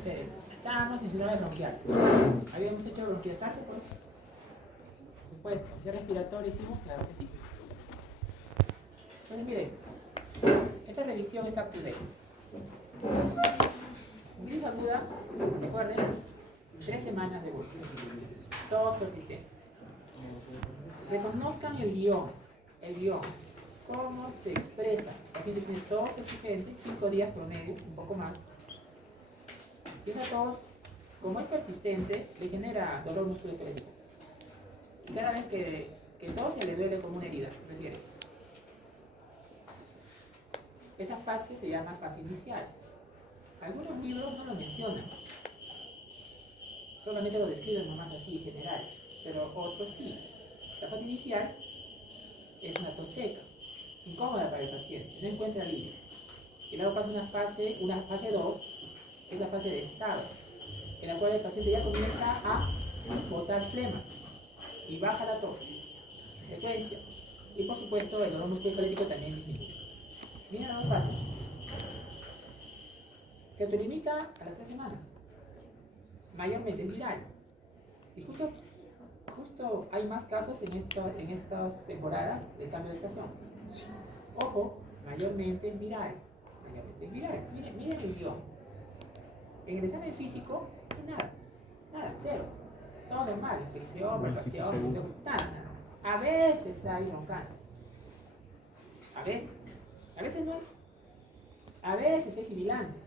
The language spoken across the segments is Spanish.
ustedes? Estábamos en síndrome bronquial. ¿Habíamos hecho bronquiectasis? Por supuesto. ¿Ya respiratorio hicimos? Claro que sí. Entonces, miren, esta revisión es up to date. Crisis aguda, recuerden, 3 semanas de evolución. Todos persistentes. Reconozcan el guión. El guión. ¿Cómo se expresa? El paciente tiene tos exigente, 5 días promedio, un poco más. Y esa tos, como es persistente, le genera dolor musculoesquelético. Y cada vez que tose le duele como una herida, se refiere. Esa fase se llama fase inicial. Algunos libros no lo mencionan. Solamente lo describen nomás así, general. Pero otros sí. La fase inicial es una tos seca, incómoda para el paciente, no encuentra alivio. Y luego pasa una fase 2, que es la fase de estado, en la cual el paciente ya comienza a botar flemas y baja la tos, frecuencia. Y por supuesto el dolor musculoesquelético también disminuye. Miren las 2 fases. Se autolimita a las 3 semanas. Mayormente es viral. Y justo hay más casos en estas temporadas de cambio de estación. Ojo, mayormente es viral. Mayormente es viral. Miren el guión. En el examen físico, nada, cero. Todo normal, inspección, palpación, nada. A veces hay bronquitis. A veces no hay. A veces es sibilante.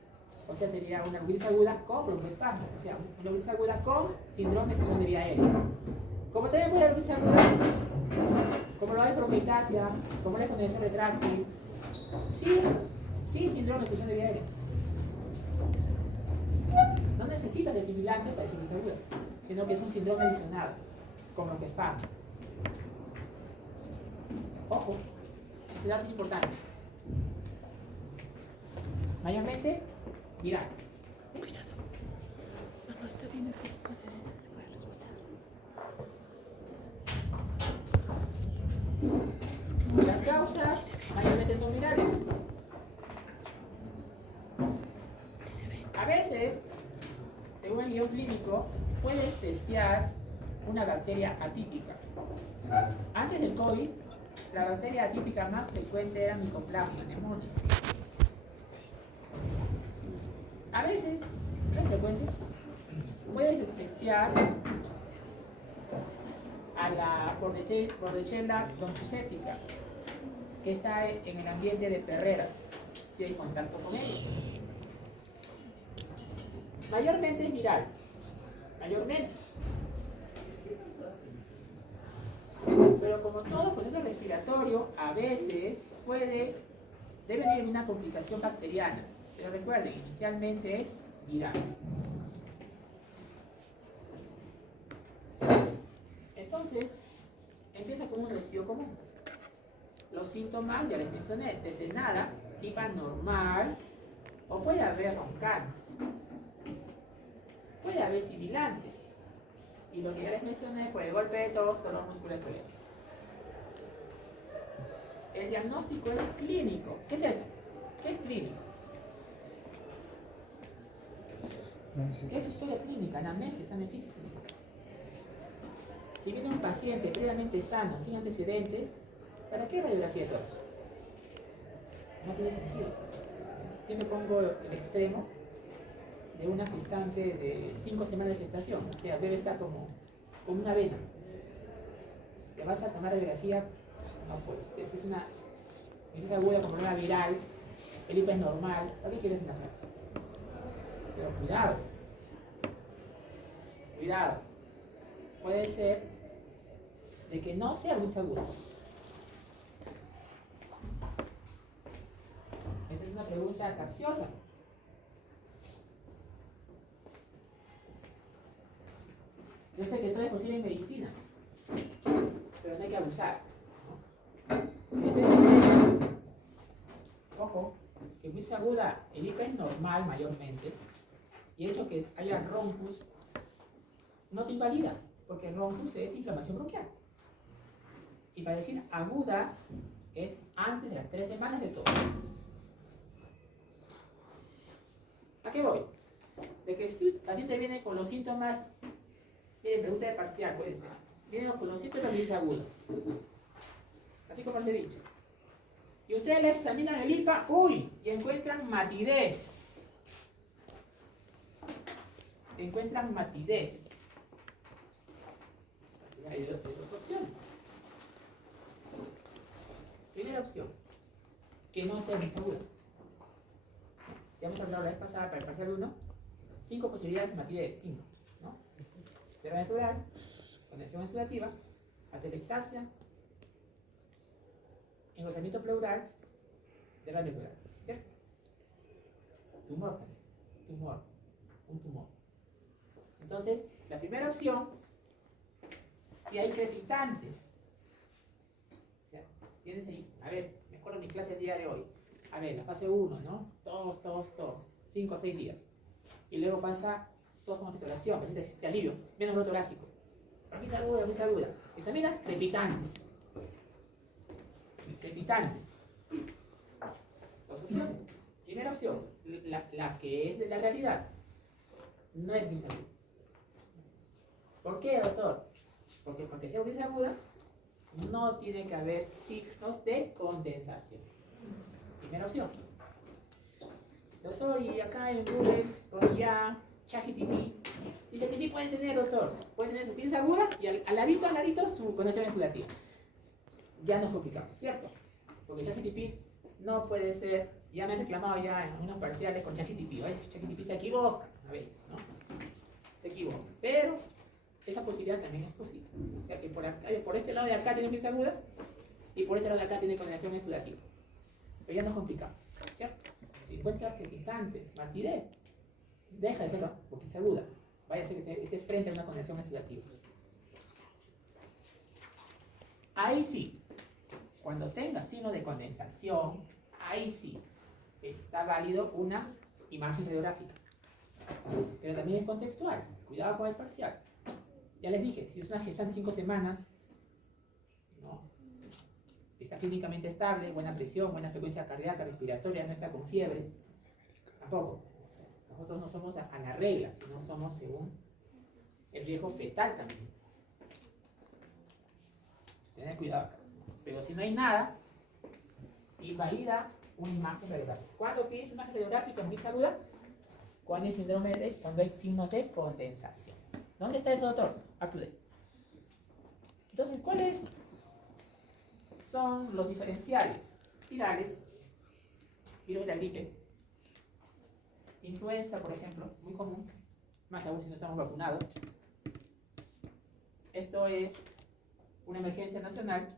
O sea, sería una bronquitis aguda con broncoespasmo. O sea, una bronquitis aguda con síndrome de fusión de vía aérea. Como también puede haber bronquitis aguda, como lo hay bronquiectasia, como la condensación retráctil. Sí, síndrome de fusión de vía aérea. No necesitas de sibilante para decir bronquitis aguda, sino que es un síndrome adicional, con broncoespasmo. Ojo, ese dato es importante. Mayormente, viral. Cuidado. No, está bien, después se puede Las causas mayormente son virales. A veces, según el guión clínico, puedes testear una bacteria atípica. Antes del COVID, la bacteria atípica más frecuente era Mycoplasma pneumoniae. A veces, no es frecuente, puedes testear a la Bordetella bronchoséptica, que está en el ambiente de perreras, si hay contacto con ella. Mayormente es viral, mayormente. Pero como todo proceso respiratorio, a veces debe venir una complicación bacteriana. Pero recuerden, inicialmente es viral. Entonces, empieza con un resfrío común. Los síntomas ya les mencioné, desde nada, gripa normal, o puede haber roncantes, puede haber sibilantes, y lo que ya les mencioné por el golpe de tos, dolor musculoesquelético. El diagnóstico es clínico. ¿Qué es eso? ¿Qué es clínico? ¿Qué es historia clínica? Anamnesis, examen físico. Si viene un paciente previamente sano, sin antecedentes, ¿para qué radiografía de tórax? No tiene sentido. Siempre pongo el extremo de una gestante de 5 semanas de gestación. O sea, debe estar como una vena. ¿Le vas a tomar radiografía? No puede. Si es una crisis aguda como una viral, el hipo es normal, ¿para qué quieres una frase? Pero cuidado. Puede ser de que no sea bronquitis aguda. Esta es una pregunta capciosa. Yo sé que todo es posible en medicina, pero no hay que abusar, ¿no? Si es ojo, que bronquitis aguda, el hipo es normal mayormente, y el hecho que haya ronchus no te invalida, porque el ronchus es inflamación bronquial. Y para decir aguda es antes de las 3 semanas de todo. ¿A qué voy? de que si el paciente viene con los síntomas, pregunta de parcial puede ser, viene con los síntomas de crisis aguda, así como les he dicho. Y ustedes le examinan el IPA, uy, y encuentran matidez. Encuentran matidez. Hay dos opciones. Primera opción, que no sea crisis aguda. Ya hemos hablado la vez pasada para el parcial 1, 5 posibilidades de matidez, 5, ¿no? Pero natural, condensación exudativa, atelectasia, engrosamiento pleural, derrame pleural, ¿cierto? Tumor, un tumor. Entonces, la primera opción, si hay crepitantes, tienes ahí, a ver, me acuerdo mi clase el día de hoy, a ver, la fase 1, ¿no? Tos, 5 o 6 días. Y luego pasa tos con titulación, paciente alivio, menos dolor torácico. Crisis aguda. Examinas crepitantes. Dos opciones. Primera opción, la que es de la realidad, no es crisis aguda. ¿Por qué, doctor? Porque sea crisis aguda, no tiene que haber signos de condensación. Primera opción. Doctor, y acá en Google, con ya, ChatGPT, dice que sí pueden tener, doctor. Pueden tener su crisis aguda y al ladito, su condensación exudativa. Ya nos complicamos, ¿cierto? Porque ChatGPT no puede ser, ya me han reclamado ya en unos parciales con ChatGPT. ChatGPT se equivoca a veces, ¿no? Se equivoca. Pero esa posibilidad también es posible. O sea que por este lado de acá tiene crisis aguda y por este lado de acá tiene condensación exudativa. Pero ya nos complicamos, ¿cierto? Si encuentras crepitantes, matidez, deja de serlo porque es aguda. Vaya a ser que esté frente a una condensación exudativa. Ahí sí, cuando tenga signo de condensación, ahí sí está válido una imagen radiográfica. Pero también es contextual. Cuidado con el parcial. Ya les dije, si es una gestante de 5 semanas, ¿no? Está clínicamente estable, buena presión, buena frecuencia cardíaca, respiratoria, no está con fiebre, tampoco. Nosotros no somos a la regla, sino somos según el riesgo fetal también. Tener cuidado acá. Pero si no hay nada, invalida una imagen radiográfica. ¿Cuándo pides imagen radiográfica en crisis aguda? Cuando hay síndrome de, cuando hay signos de condensación. ¿Dónde está eso, doctor? Acude. Entonces, ¿cuáles son los diferenciales? Virales, virus de la gripe, influenza, por ejemplo, muy común, más aún si no estamos vacunados. Esto es una emergencia nacional,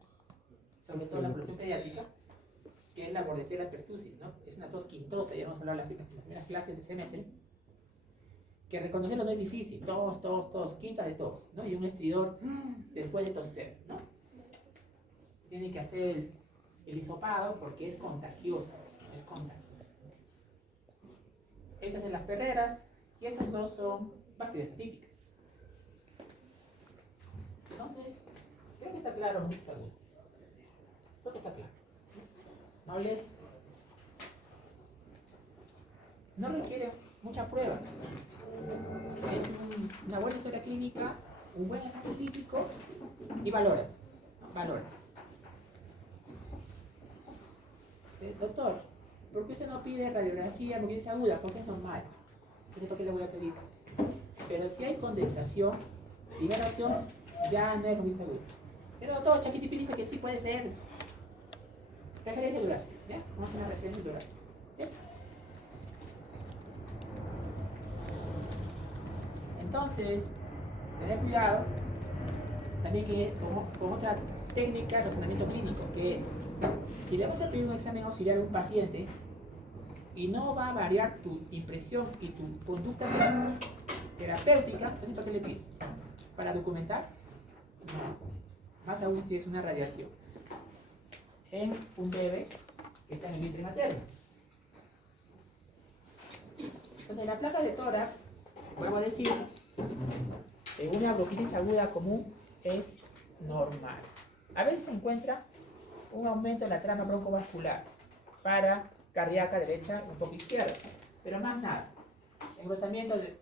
sobre todo en la población pediátrica, que es la Bordetella pertussis, ¿no? Es una tos quintosa, ya hemos hablado en las primeras clases de semestre, que reconocerlo no es difícil, tos, quinta de tos, ¿no? Y un estridor después de toser, ¿no? Tiene que hacer el hisopado porque es contagioso, Estas son las perreras y estas dos son bacterias atípicas. Entonces, creo que está claro muy salud. Creo que está claro. No requiere mucha prueba. Es una buena historia clínica, un buen examen físico y valores. Doctor, ¿por qué usted no pide radiografía porque es aguda? Porque es normal. Entonces, ¿por qué le voy a pedir? Pero si hay condensación, primera opción, ya no es condensación aguda. Pero doctor, ChatGPT dice que sí puede ser. Referencia dural, ¿ya? Vamos a hacer una referencia dural, ¿sí? Entonces, tener cuidado también con otra técnica de razonamiento clínico, que es, si le vas a pedir un examen auxiliar a un paciente y no va a variar tu impresión y tu conducta terapéutica, entonces ¿para qué le pides? ¿Para documentar? No. Más aún si es una radiación en un bebé que está en el vientre materno. Entonces, la placa de tórax, vuelvo a decir, según la bronquitis aguda común, es normal. A veces se encuentra un aumento de la trama broncovascular para cardíaca derecha y un poco izquierda, pero más nada. engrosamiento de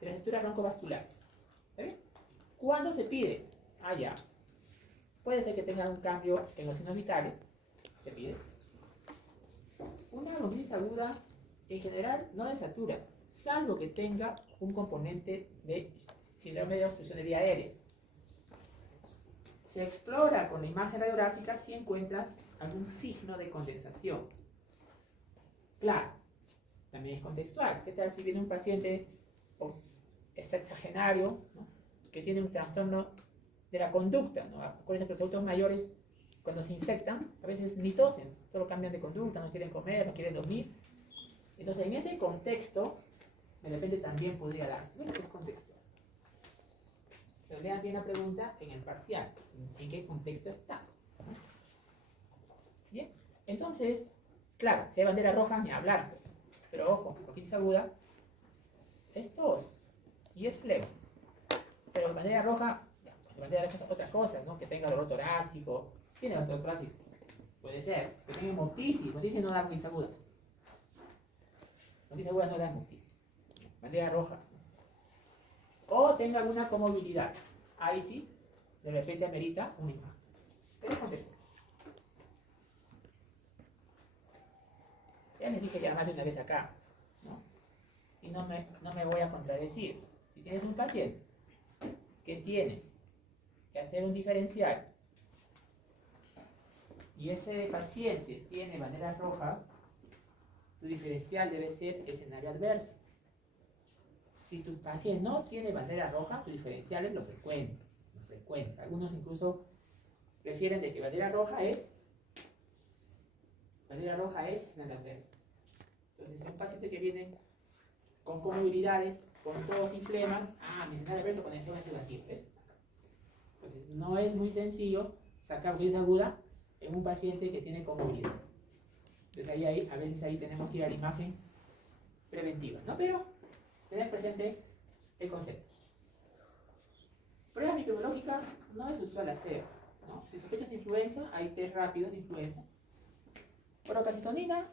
las estructuras broncovasculares. ¿Está bien? ¿Cuándo se pide? Ya. Puede ser que tenga un cambio en los signos vitales. Se pide. Una bronquitis aguda en general no desatura, salvo que tenga un componente de síndrome de obstrucción de vía aérea. Se explora con la imagen radiográfica si encuentras algún signo de condensación. Claro, también es contextual. ¿Qué tal si viene un paciente sexagenario, ¿no?, que tiene un trastorno de la conducta, ¿no? Acuérdense que los adultos mayores, cuando se infectan, a veces ni tosen, solo cambian de conducta, no quieren comer, no quieren dormir. Entonces, en ese contexto, de repente también podría darse. ¿Ves? Es contextual. Pero lean bien la pregunta en el parcial. ¿En qué contexto estás? Bien. Entonces, claro, si hay bandera roja, ni hablar. Pero ojo, bronquitis aguda es tos y es flemas. Pero bandera roja, bandera roja es otra cosa, ¿no? Que tenga dolor torácico. Tiene dolor torácico. Puede ser. Que tenga hemoptisis. Hemoptisis no da bronquitis aguda. Bronquitis aguda no da hemoptisis. Bandera roja. O tenga alguna comorbilidad. Ahí sí, de repente amerita una imagen. Pero es contexto. Ya les dije ya más de una vez acá, ¿no? Y no me voy a contradecir. Si tienes un paciente que tienes que hacer un diferencial y ese paciente tiene banderas rojas, tu diferencial debe ser escenario adverso. Si tu paciente no tiene bandera roja, tus diferenciales los frecuenta. Algunos incluso refieren de que bandera roja es escenario adverso. Entonces, si un paciente que viene con comorbilidades, con tos y flemas, mi escenario adverso con condensación exudativa, ¿ves? Entonces, no es muy sencillo sacar bronquitis aguda en un paciente que tiene comorbilidades. Entonces, a veces ahí tenemos que ir a la imagen preventiva, ¿no? Pero tener presente el concepto. Prueba microbiológica no es usual hacer, ¿no? Si sospechas influenza, hay test rápidos de influenza. Procalcitonina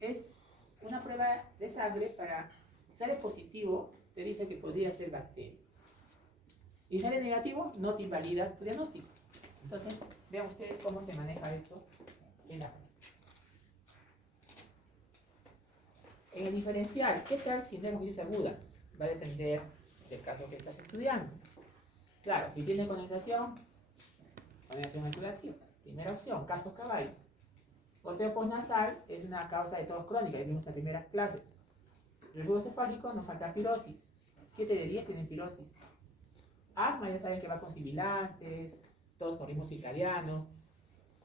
es una prueba de sangre para, si sale positivo, te dice que podría ser bacteria. Y si sale negativo, no te invalida tu diagnóstico. Entonces, vean ustedes cómo se maneja esto en la práctica. En el diferencial, ¿qué tal si tenemos bronquitis aguda? Va a depender del caso que estás estudiando. Claro, si tiene condensación exudativa. Primera opción, casos caballos. Goteo postnasal es una causa de tos crónica, ya vimos en las primeras clases. Reflujo cefálico, nos falta pirosis. 7 de 10 tienen pirosis. Asma, ya saben que va con sibilantes, tos con ritmo circadiano,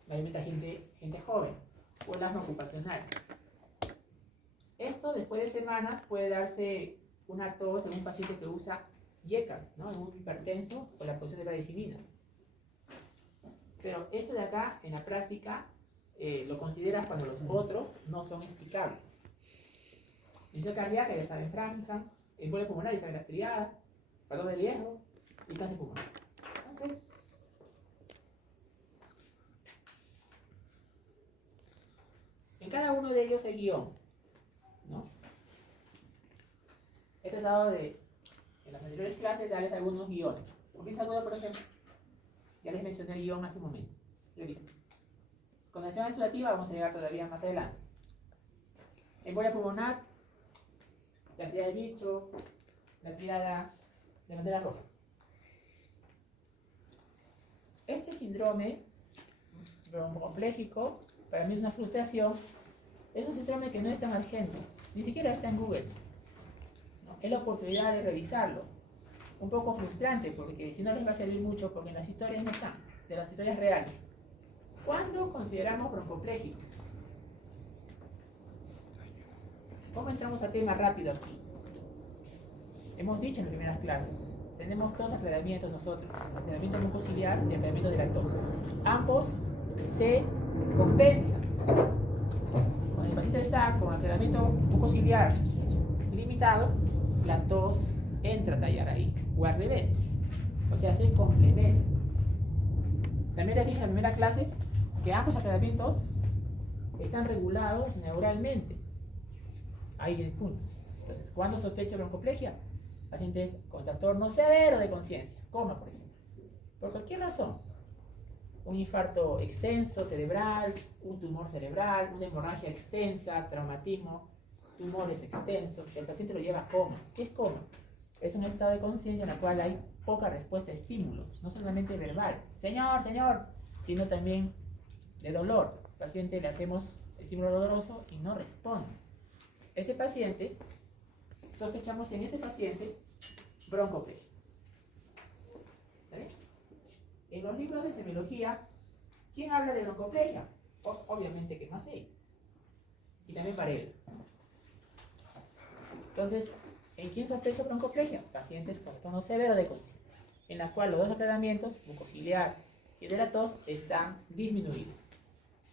mayormente gente joven, o el asma ocupacional. Esto, después de semanas, puede darse una tos en un paciente que usa IECAS, ¿no? En un hipertenso o la producción de bradicininas. Pero esto de acá, en la práctica, lo consideras cuando los otros no son explicables. Insuficiencia cardíaca, ya saben, Framingham, embolia pulmonar, ya saben, las triadas, factor de riesgo y cáncer pulmonar. Entonces, en cada uno de ellos hay guión, ¿no? He tratado de, en las anteriores clases, darles algunos guiones. Bronquitis aguda, por ejemplo, ya les mencioné el guión hace un momento. Revisen. Condensación exudativa, vamos a llegar todavía más adelante. Embolia pulmonar, la triada del bicho, la triada de banderas rojas. Este síndrome broncocompléjico, para mí es una frustración. Es un síndrome que no es tan urgente, ni siquiera está en Google, ¿no? Es la oportunidad de revisarlo. Un poco frustrante, porque si no les va a servir mucho, porque en las historias no están, de las historias reales. ¿Cuándo consideramos broncopléjico? ¿Cómo entramos a tema rápido aquí? Hemos dicho en las primeras clases, tenemos dos aclaramientos nosotros, aclaramiento mucociliar y aclaramiento de la tos. Ambos se compensan. Cuando el paciente está con aclaramiento mucociliar limitado, la tos entra a tallar ahí, o al revés. O sea, se complementa. También les dije en la primera clase que ambos aclaramientos están regulados neuralmente. Ahí viene el punto. Entonces, ¿cuándo sospecho broncoplegia? Pacientes con trastorno severo de conciencia, coma, por ejemplo. Por cualquier razón. Un infarto extenso cerebral, un tumor cerebral, una hemorragia extensa, traumatismo, tumores extensos, el paciente lo lleva a coma. ¿Qué es coma? Es un estado de conciencia en el cual hay poca respuesta a estímulos, no solamente verbal, señor, señor, sino también de dolor. Al paciente le hacemos estímulo doloroso y no responde. Ese paciente, sospechamos en ese paciente broncoplegia. ¿Está bien? En los libros de semiología, ¿quién habla de broncoplegia? Obviamente que Massey. Y también Varela. Entonces, ¿en quién sospecho broncoplegia? Pacientes con trastorno severo de conciencia, en la cual los dos aclaramientos, mucociliar y de la tos, están disminuidos.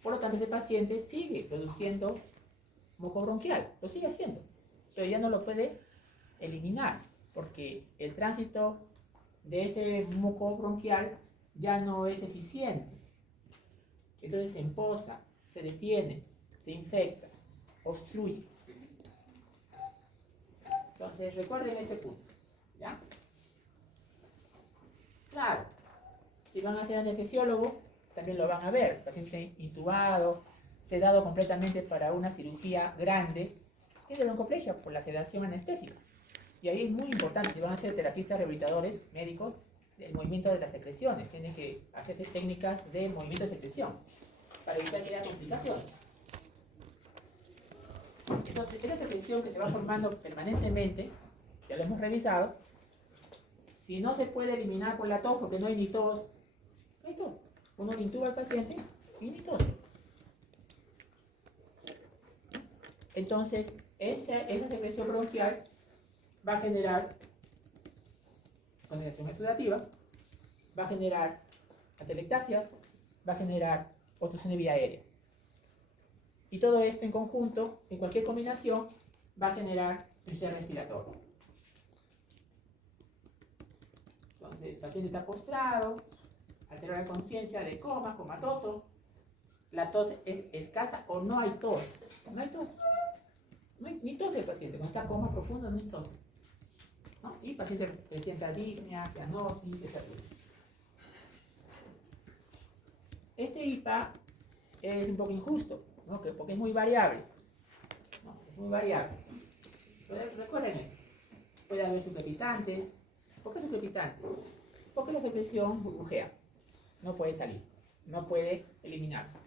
Por lo tanto, ese paciente sigue produciendo moco bronquial, lo sigue haciendo, pero ya no lo puede eliminar, porque el tránsito de ese moco bronquial ya no es eficiente. Entonces se empoza, se detiene, se infecta, obstruye. Entonces recuerden este punto, ¿ya? Claro, si van a ser anestesiólogos, también lo van a ver. Paciente intubado, sedado completamente para una cirugía grande, tiene broncoplegia por la sedación anestésica. Y ahí es muy importante, si van a ser terapistas rehabilitadores médicos, el movimiento de las secreciones. Tienen que hacerse técnicas de movimiento de secreción para evitar que haya complicaciones. Entonces, esa secreción que se va formando permanentemente, ya lo hemos revisado, si no se puede eliminar por la tos, porque no hay ni tos, no hay tos. Uno intuba al paciente y ni tos. Entonces, esa secreción bronquial va a generar congestión exudativa, va a generar atelectasias, va a generar obstrucción de vía aérea. Y todo esto en conjunto, en cualquier combinación, va a generar insuficiencia respiratoria. Entonces, el paciente está postrado, alterado de conciencia, de coma, comatoso. La tos es escasa o no hay tos. No hay tos. No hay, ni tose el paciente. Cuando está en coma profundo, ni tose. ¿No? Y el paciente presenta disnea, cianosis, etc. Este IPA es un poco injusto, ¿no? Porque es muy variable. ¿No? Es muy variable. Pero recuerden esto. Puede haber suprapitantes. ¿Por qué suprapitantes? Porque la secreción burbujea. No puede salir. No puede eliminarse.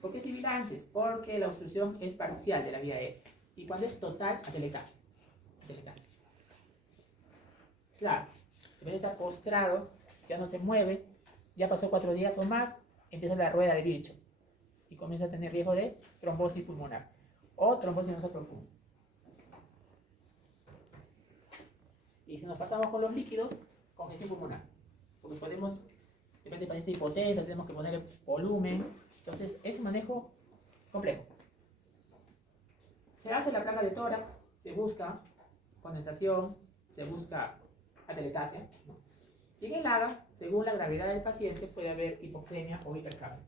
¿Por qué sibilantes? Porque la obstrucción es parcial de la vía aérea. Y cuando es total, atelectasia. Claro, si el está postrado, ya no se mueve, ya pasó 4 días o más, empieza la rueda de Virchow y comienza a tener riesgo de trombosis pulmonar o trombosis venosa profunda. Y si nos pasamos con los líquidos, congestión pulmonar, porque podemos, depende de paciente hipotensa, tenemos que poner volumen, entonces es un manejo complejo. Se hace la placa de tórax, se busca condensación, se busca atelectasia, ¿no? Y en el AGA, según la gravedad del paciente, puede haber hipoxemia o hipercapnia.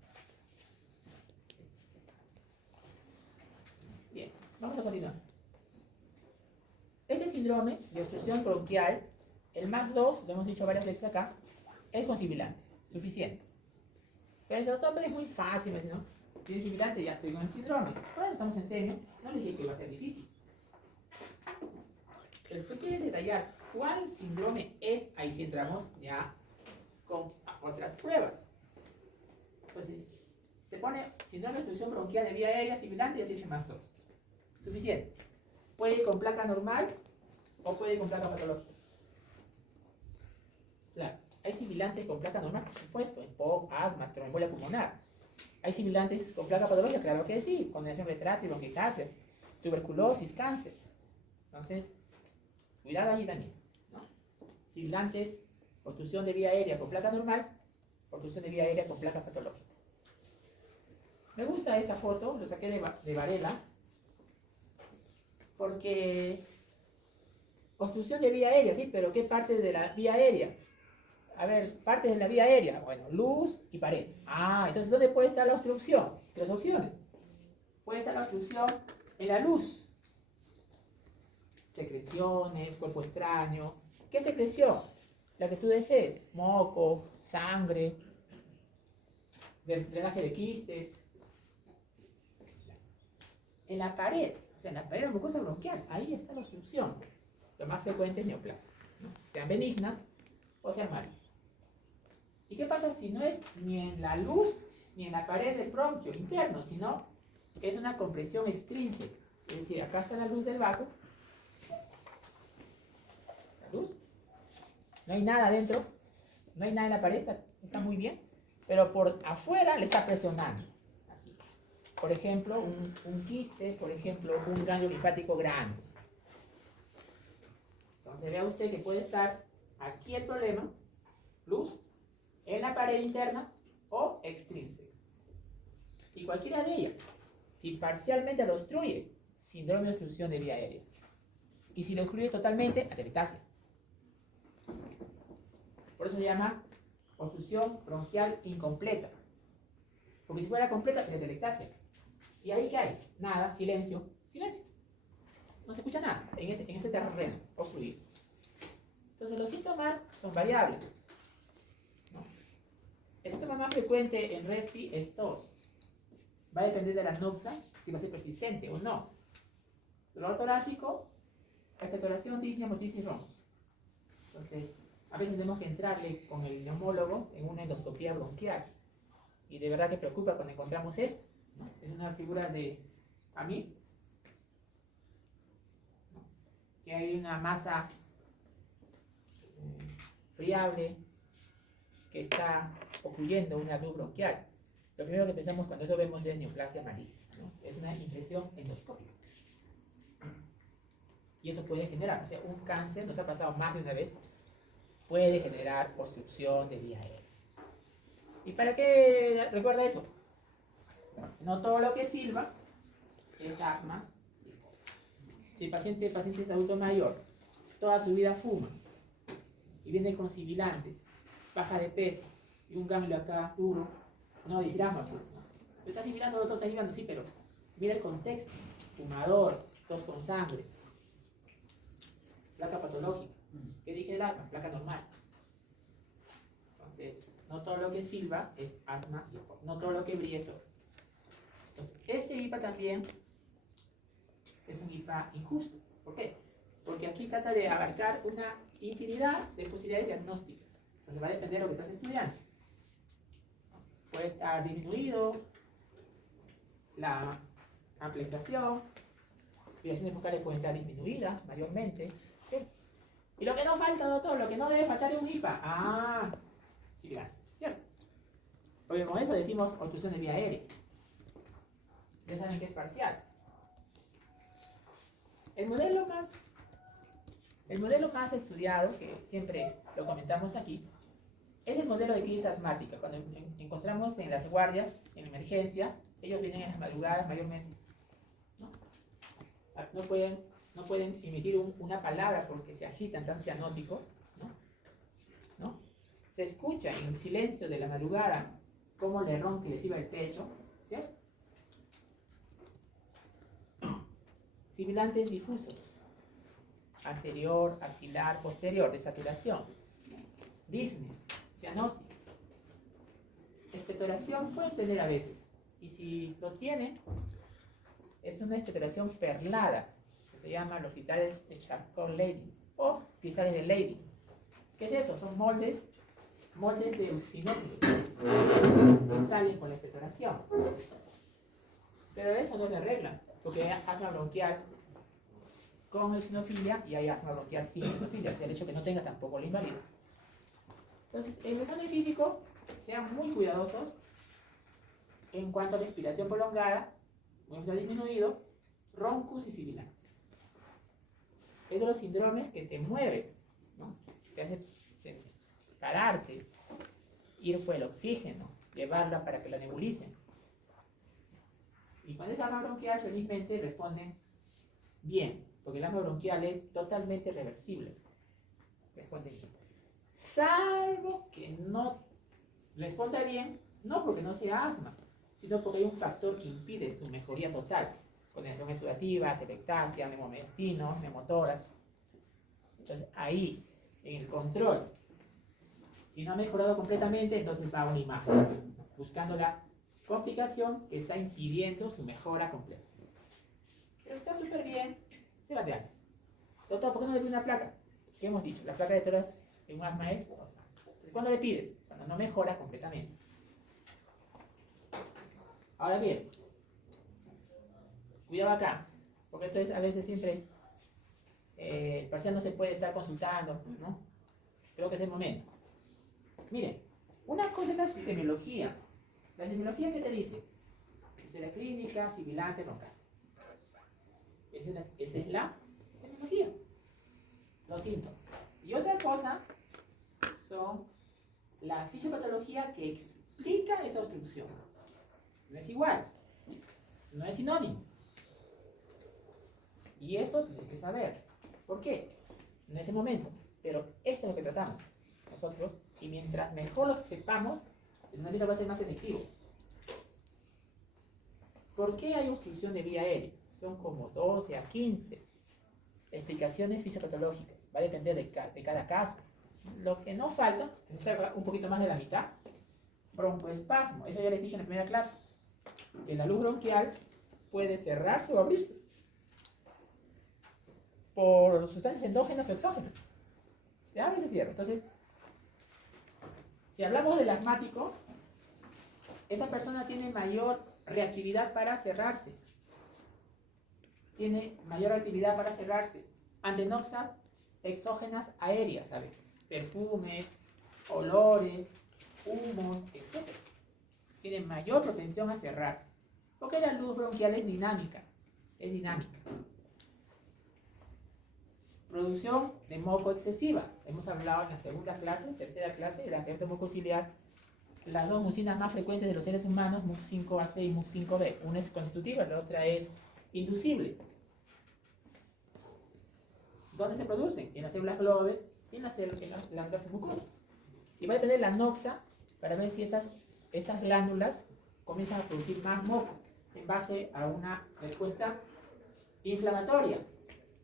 Bien, vamos a continuar. Este síndrome de obstrucción bronquial, el MAX2, lo hemos dicho varias veces acá, es con sibilante, suficiente. Pero el doctor es muy fácil, ¿no? Tiene sibilante, ya estoy con el síndrome. Bueno, estamos en semio, no les dije que va a ser difícil. Pero si tú quieres detallar cuál síndrome es, ahí sí entramos ya con otras pruebas. Entonces, se pone síndrome de obstrucción bronquial de vía aérea sibilante y ya te dice MAX2. Suficiente. Puede ir con placa normal o puede ir con placa patológica. Claro, hay sibilantes con placa normal, por supuesto, en POC, asma, tromboembolia pulmonar. Hay sibilantes con placa patológica, claro que sí, condensación retráctil, bronquiectasias, tuberculosis, cáncer. Entonces, cuidado allí también, ¿no? Sibilantes, obstrucción de vía aérea con placa normal, obstrucción de vía aérea con placa patológica. Me gusta esta foto, lo saqué de Varela, porque obstrucción de vía aérea, sí, pero ¿qué parte de la vía aérea? A ver, partes de la vía aérea, bueno, luz y pared. Ah, entonces ¿dónde puede estar la obstrucción? 3 opciones. Puede estar la obstrucción en la luz. Secreciones, cuerpo extraño. ¿Qué secreción? La que tú desees. Moco, sangre, drenaje de quistes. En la pared, o sea, en la pared de la mucosa bronquial, ahí está la obstrucción. Lo más frecuente es neoplasias, ¿no? Sean benignas o sean malignas. ¿Y qué pasa si no es ni en la luz ni en la pared del bronquio interno, sino es una compresión extrínseca? Es decir, acá está la luz del vaso, la luz, no hay nada adentro, no hay nada en la pared, está muy bien, pero por afuera le está presionando. Así. Por ejemplo, un quiste, por ejemplo, un ganglio linfático grande. Entonces vea usted que puede estar aquí el problema, luz, en la pared interna o extrínseca. Y cualquiera de ellas, si parcialmente lo obstruye, síndrome de obstrucción de vía aérea. Y si lo obstruye totalmente, atelectasia. Por eso se llama obstrucción bronquial incompleta. Porque si fuera completa sería atelectasia. ¿Y ahí qué hay? Nada, silencio, silencio. No se escucha nada en ese terreno obstruido. Entonces los síntomas son variables. El síntoma más frecuente en RESPI es tos. Va a depender de la anoxia, si va a ser persistente o no. Dolor torácico, expectoración, disnea, motriz y roncos. Entonces, a veces tenemos que entrarle con el neumólogo en una endoscopía bronquial. Y de verdad que preocupa cuando encontramos esto, ¿no? Es una figura de AMIB, ¿no? Que hay una masa friable que está ocluyendo una luz bronquial. Lo primero que pensamos cuando eso vemos es neoplasia maligna, ¿no? Es una infección endoscópica. Y eso puede generar, o sea, un cáncer, nos ha pasado más de una vez, puede generar obstrucción de vía aérea. ¿Y para qué recuerda eso? No todo lo que silba es asma. Si el paciente es adulto mayor, toda su vida fuma y viene con sibilantes, baja de peso y un ganglio acá duro, no decir asma puro. ¿No? Está sibilando, doctor, está sibilando, sí, pero mira el contexto: fumador, tos con sangre, placa patológica. ¿Qué dije del asma? Placa normal. Entonces, no todo lo que silba es asma, no todo lo que brilla es otro. Entonces, este IPA también es un IPA injusto. ¿Por qué? Porque aquí trata de abarcar una infinidad de posibilidades diagnósticas. Entonces, va a depender de lo que estás estudiando. Puede estar disminuido la ampliación, vibraciones vocales pueden estar disminuidas mayormente. ¿Sí? Y lo que no falta, doctor, lo que no debe faltar es un IPA. Ah, sí, claro, ¿cierto? Porque con eso decimos obstrucción de vía aérea. Ya saben que es parcial. El modelo más estudiado, que siempre lo comentamos aquí, es el modelo de crisis asmática. Cuando encontramos en las guardias, en emergencia, ellos vienen en las madrugadas mayormente. No pueden emitir una palabra porque se agitan, tan cianóticos. ¿No? Se escucha en silencio de la madrugada cómo le ronca y le silba el techo. ¿Cierto? Sibilantes difusos, anterior, axilar, posterior, desaturación, disnea, cianosis, expectoración pueden tener a veces, y si lo tienen, es una expectoración perlada, que se llama los cristales de Charcot-Leydig o cristales de Leydig. ¿Qué es eso? Son moldes de eosinófilos que salen con la expectoración. Pero eso no es la regla, porque hay asma bronquial con eosinofilia y hay asma bronquial sin eosinofilia, o sea, el hecho que no tenga tampoco la invalida. Entonces, en el examen físico, sean muy cuidadosos en cuanto a la expiración prolongada, muestra disminuido, roncus y sibilantes. Es de los síndromes que te mueven, ¿no? Te hace pararte, ir por el oxígeno, llevarla para que la nebulicen. Y cuando es asma bronquial, felizmente responden bien, porque el asma bronquial es totalmente reversible. Responden bien. Salvo que no responda bien, no porque no sea asma, sino porque hay un factor que impide su mejoría total. Coordinación exudativa, telectasia, nemomediastino, nemotórax. Entonces ahí, en el control, si no ha mejorado completamente, entonces va a una imagen, buscando la complicación que está impidiendo su mejora completa. Pero está súper bien, se va de alta. Doctor, ¿por qué no le pide una placa? ¿Qué hemos dicho? La placa de tórax en un asma es. Entonces, ¿cuándo le pides? Cuando no mejora completamente. Ahora bien, cuidado acá, porque esto es a veces siempre, el parcial no se puede estar consultando, ¿no? Creo que es el momento. Miren, una cosa es la semiología. La semiología, ¿qué te dice? Historia clínica, sibilante, roncal. Esa es la semiología. Los síntomas. Y otra cosa son la fisiopatología que explica esa obstrucción. No es igual, no es sinónimo. Y eso tienes que saber. ¿Por qué? En ese momento. Pero esto es lo que tratamos nosotros. Y mientras mejor lo sepamos, el tratamiento va a ser más efectivo. ¿Por qué hay obstrucción de vía aérea? Son como 12 a 15 explicaciones fisiopatológicas. Va a depender de cada caso. Lo que no falta, un poquito más de la mitad, broncoespasmo. Eso ya les dije en la primera clase. Que la luz bronquial puede cerrarse o abrirse por sustancias endógenas o exógenas. Se abre y se cierra. Entonces, si hablamos del asmático, esa persona tiene mayor reactividad para cerrarse. Tiene mayor actividad para cerrarse ante noxas exógenas aéreas a veces. Perfumes, olores, humos, etc. Tiene mayor propensión a cerrarse. Porque la luz bronquial es dinámica. Es dinámica. Producción de moco excesiva. Hemos hablado en la segunda clase, tercera clase, de la accidente mucociliar. Las dos mucinas más frecuentes de los seres humanos, MUC5AC y MUC5B. Una es constitutiva, la otra es inducible. ¿Dónde se producen? En las células Glover y en las glándulas mucosas. Y va a depender de la noxa para ver si estas glándulas comienzan a producir más moco en base a una respuesta inflamatoria.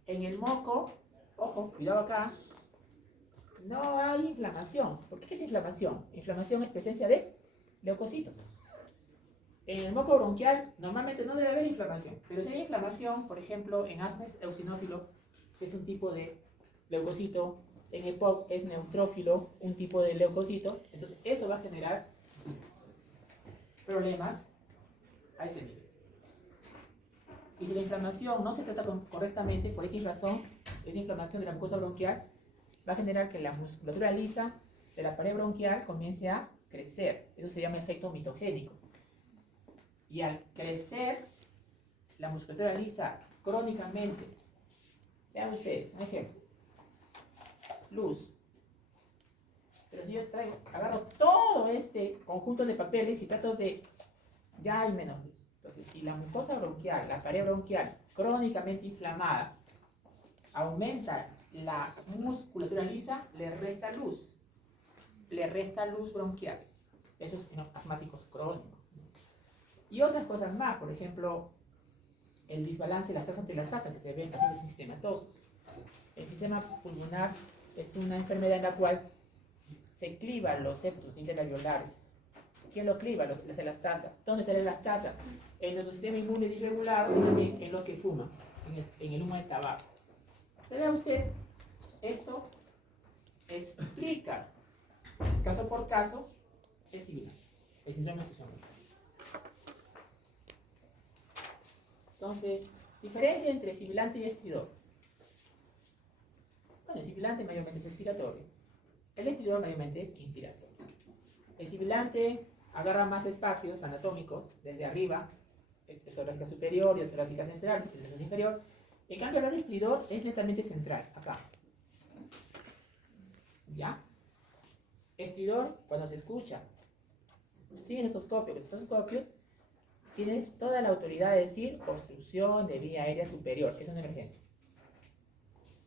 En el moco, ojo, cuidado acá, no hay inflamación. ¿Por qué es inflamación? Inflamación es presencia de leucocitos. En el moco bronquial normalmente no debe haber inflamación, pero si hay inflamación, por ejemplo, en asma es eosinófilo, que es un tipo de leucocito, en EPOC es neutrófilo, un tipo de leucocito, entonces eso va a generar problemas a este nivel. Y si la inflamación no se trata correctamente, por X razón, esa inflamación de la mucosa bronquial va a generar que la musculatura lisa de la pared bronquial comience a crecer. Eso se llama efecto mitogénico. Y al crecer la musculatura lisa crónicamente, vean ustedes, un ejemplo. Luz. Pero si yo agarro todo este conjunto de papeles y trato de... ya hay menos luz. Entonces, si la mucosa bronquial, la pared bronquial crónicamente inflamada, aumenta la musculatura lisa, le resta luz. Le resta luz bronquial. Esos son asmáticos crónicos. Y otras cosas más, por ejemplo, el desbalance de lactasa-antilactasa que se ve en pacientes enfisемatosos. El enfisema pulmonar es una enfermedad en la cual se clivan los septos interalveolares. ¿Quién lo cliva? La elastasa. ¿Dónde está la elastasa? En nuestro sistema inmune disregulado y también en los que fuman, en el humo del tabaco. Pero vea usted, esto explica, caso por caso, es similar. El síndrome de obstrucción. Entonces, diferencia entre sibilante y estridor. Bueno, el sibilante mayormente es expiratorio. El estridor mayormente es inspiratorio. El sibilante agarra más espacios anatómicos desde arriba, el torácica superior y el torácica central, el torácica inferior. En cambio, el estridor es netamente central, acá. ¿Ya? Estridor, cuando se escucha sin estetoscopio, el estetoscopio tiene toda la autoridad de decir obstrucción de vía aérea superior, que es una emergencia.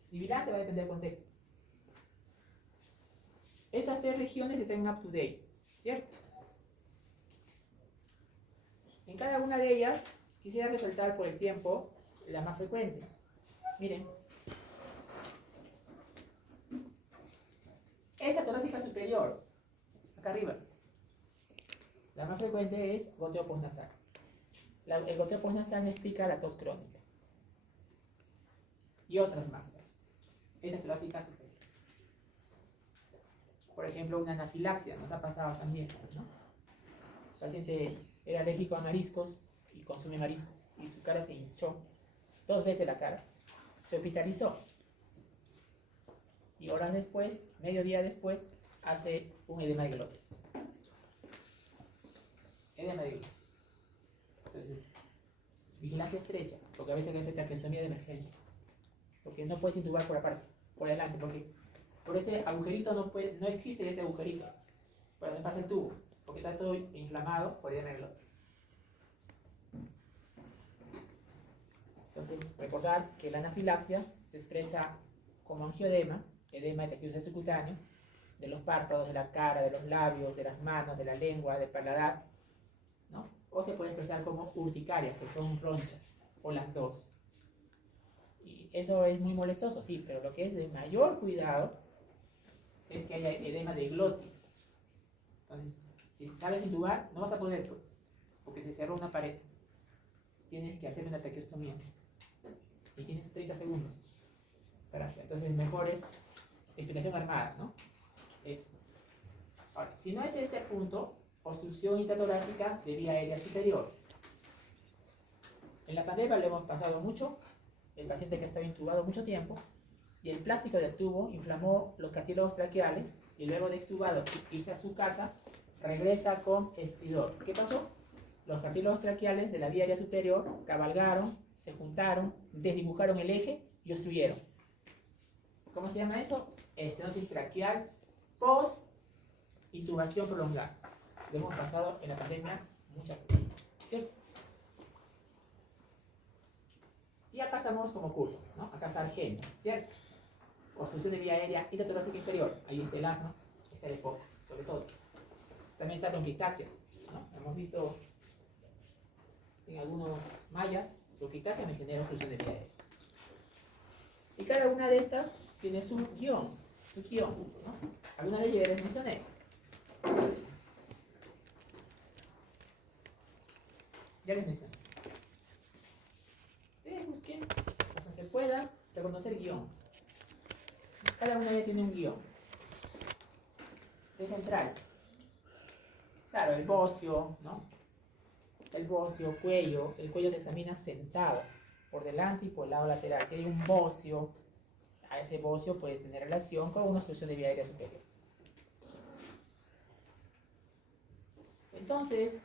Sibilante va a depender del contexto. Estas tres regiones están up to date, ¿cierto? En cada una de ellas quisiera resaltar por el tiempo la más frecuente. Miren. Esta torácica superior, acá arriba. La más frecuente es goteo postnasal. El goteo postnasal explica la tos crónica. Y otras más. Esta torácica superior. Por ejemplo, una anafilaxia, nos ha pasado también, ¿no? El paciente era alérgico a mariscos y consume mariscos y su cara se hinchó 2 veces la cara, se hospitalizó y horas después, medio día después, hace un edema de glotis. Edema de glotis. Entonces, vigilancia estrecha, porque a veces hace traqueostomía de emergencia, porque no puedes intubar por adelante, porque por este agujerito no existe este agujerito, por donde pasa el tubo, porque está todo inflamado por edema de glotis. Entonces, recordar que la anafilaxia se expresa como angioedema, edema de tejido subcutáneo, de los párpados, de la cara, de los labios, de las manos, de la lengua, del paladar, ¿no? O se puede expresar como urticaria, que son ronchas, o las dos. Y eso es muy molestoso, sí, pero lo que es de mayor cuidado es que haya edema de glotis. Entonces, si sabes intubar, no vas a poder, pues, porque se cerró una pared. Tienes que hacer una traqueostomía. Y tienes 30 segundos para hacer. Entonces, mejor es expiración armada, ¿no? Eso. Ahora, si no es este punto, obstrucción intratorácica de vía aérea superior. En la pandemia lo hemos pasado mucho. El paciente que ha estado intubado mucho tiempo y el plástico del tubo inflamó los cartílagos traqueales y luego de extubado irse a su casa, regresa con estridor. ¿Qué pasó? Los cartílagos traqueales de la vía aérea superior cabalgaron, se juntaron, desdibujaron el eje y obstruyeron. ¿Cómo se llama eso? Estenosis traqueal post intubación prolongada. Lo hemos pasado en la pandemia muchas veces, ¿cierto? Y acá estamos como curso, ¿no? Acá está el gen, ¿cierto? Obstrucción de vía aérea intratorácica inferior. Ahí está el asma, está el EPOC, sobre todo. También está bronquiectasias, ¿no? Hemos visto en algunos mayas, bronquiectasia me genera obstrucción de vía aérea. Y cada una de estas tiene su guión, ¿no? Algunas de ellas ya les mencioné. Ya les mencioné. Ustedes busquen, hasta se pueda, reconocer guión. Cada una de ellas tiene un guión. Es central. Claro, el bocio, ¿no? El bocio, cuello. El cuello se examina sentado, por delante y por el lado lateral. Si hay un bocio, a ese bocio puede tener relación con una obstrucción de vía aérea superior. Entonces,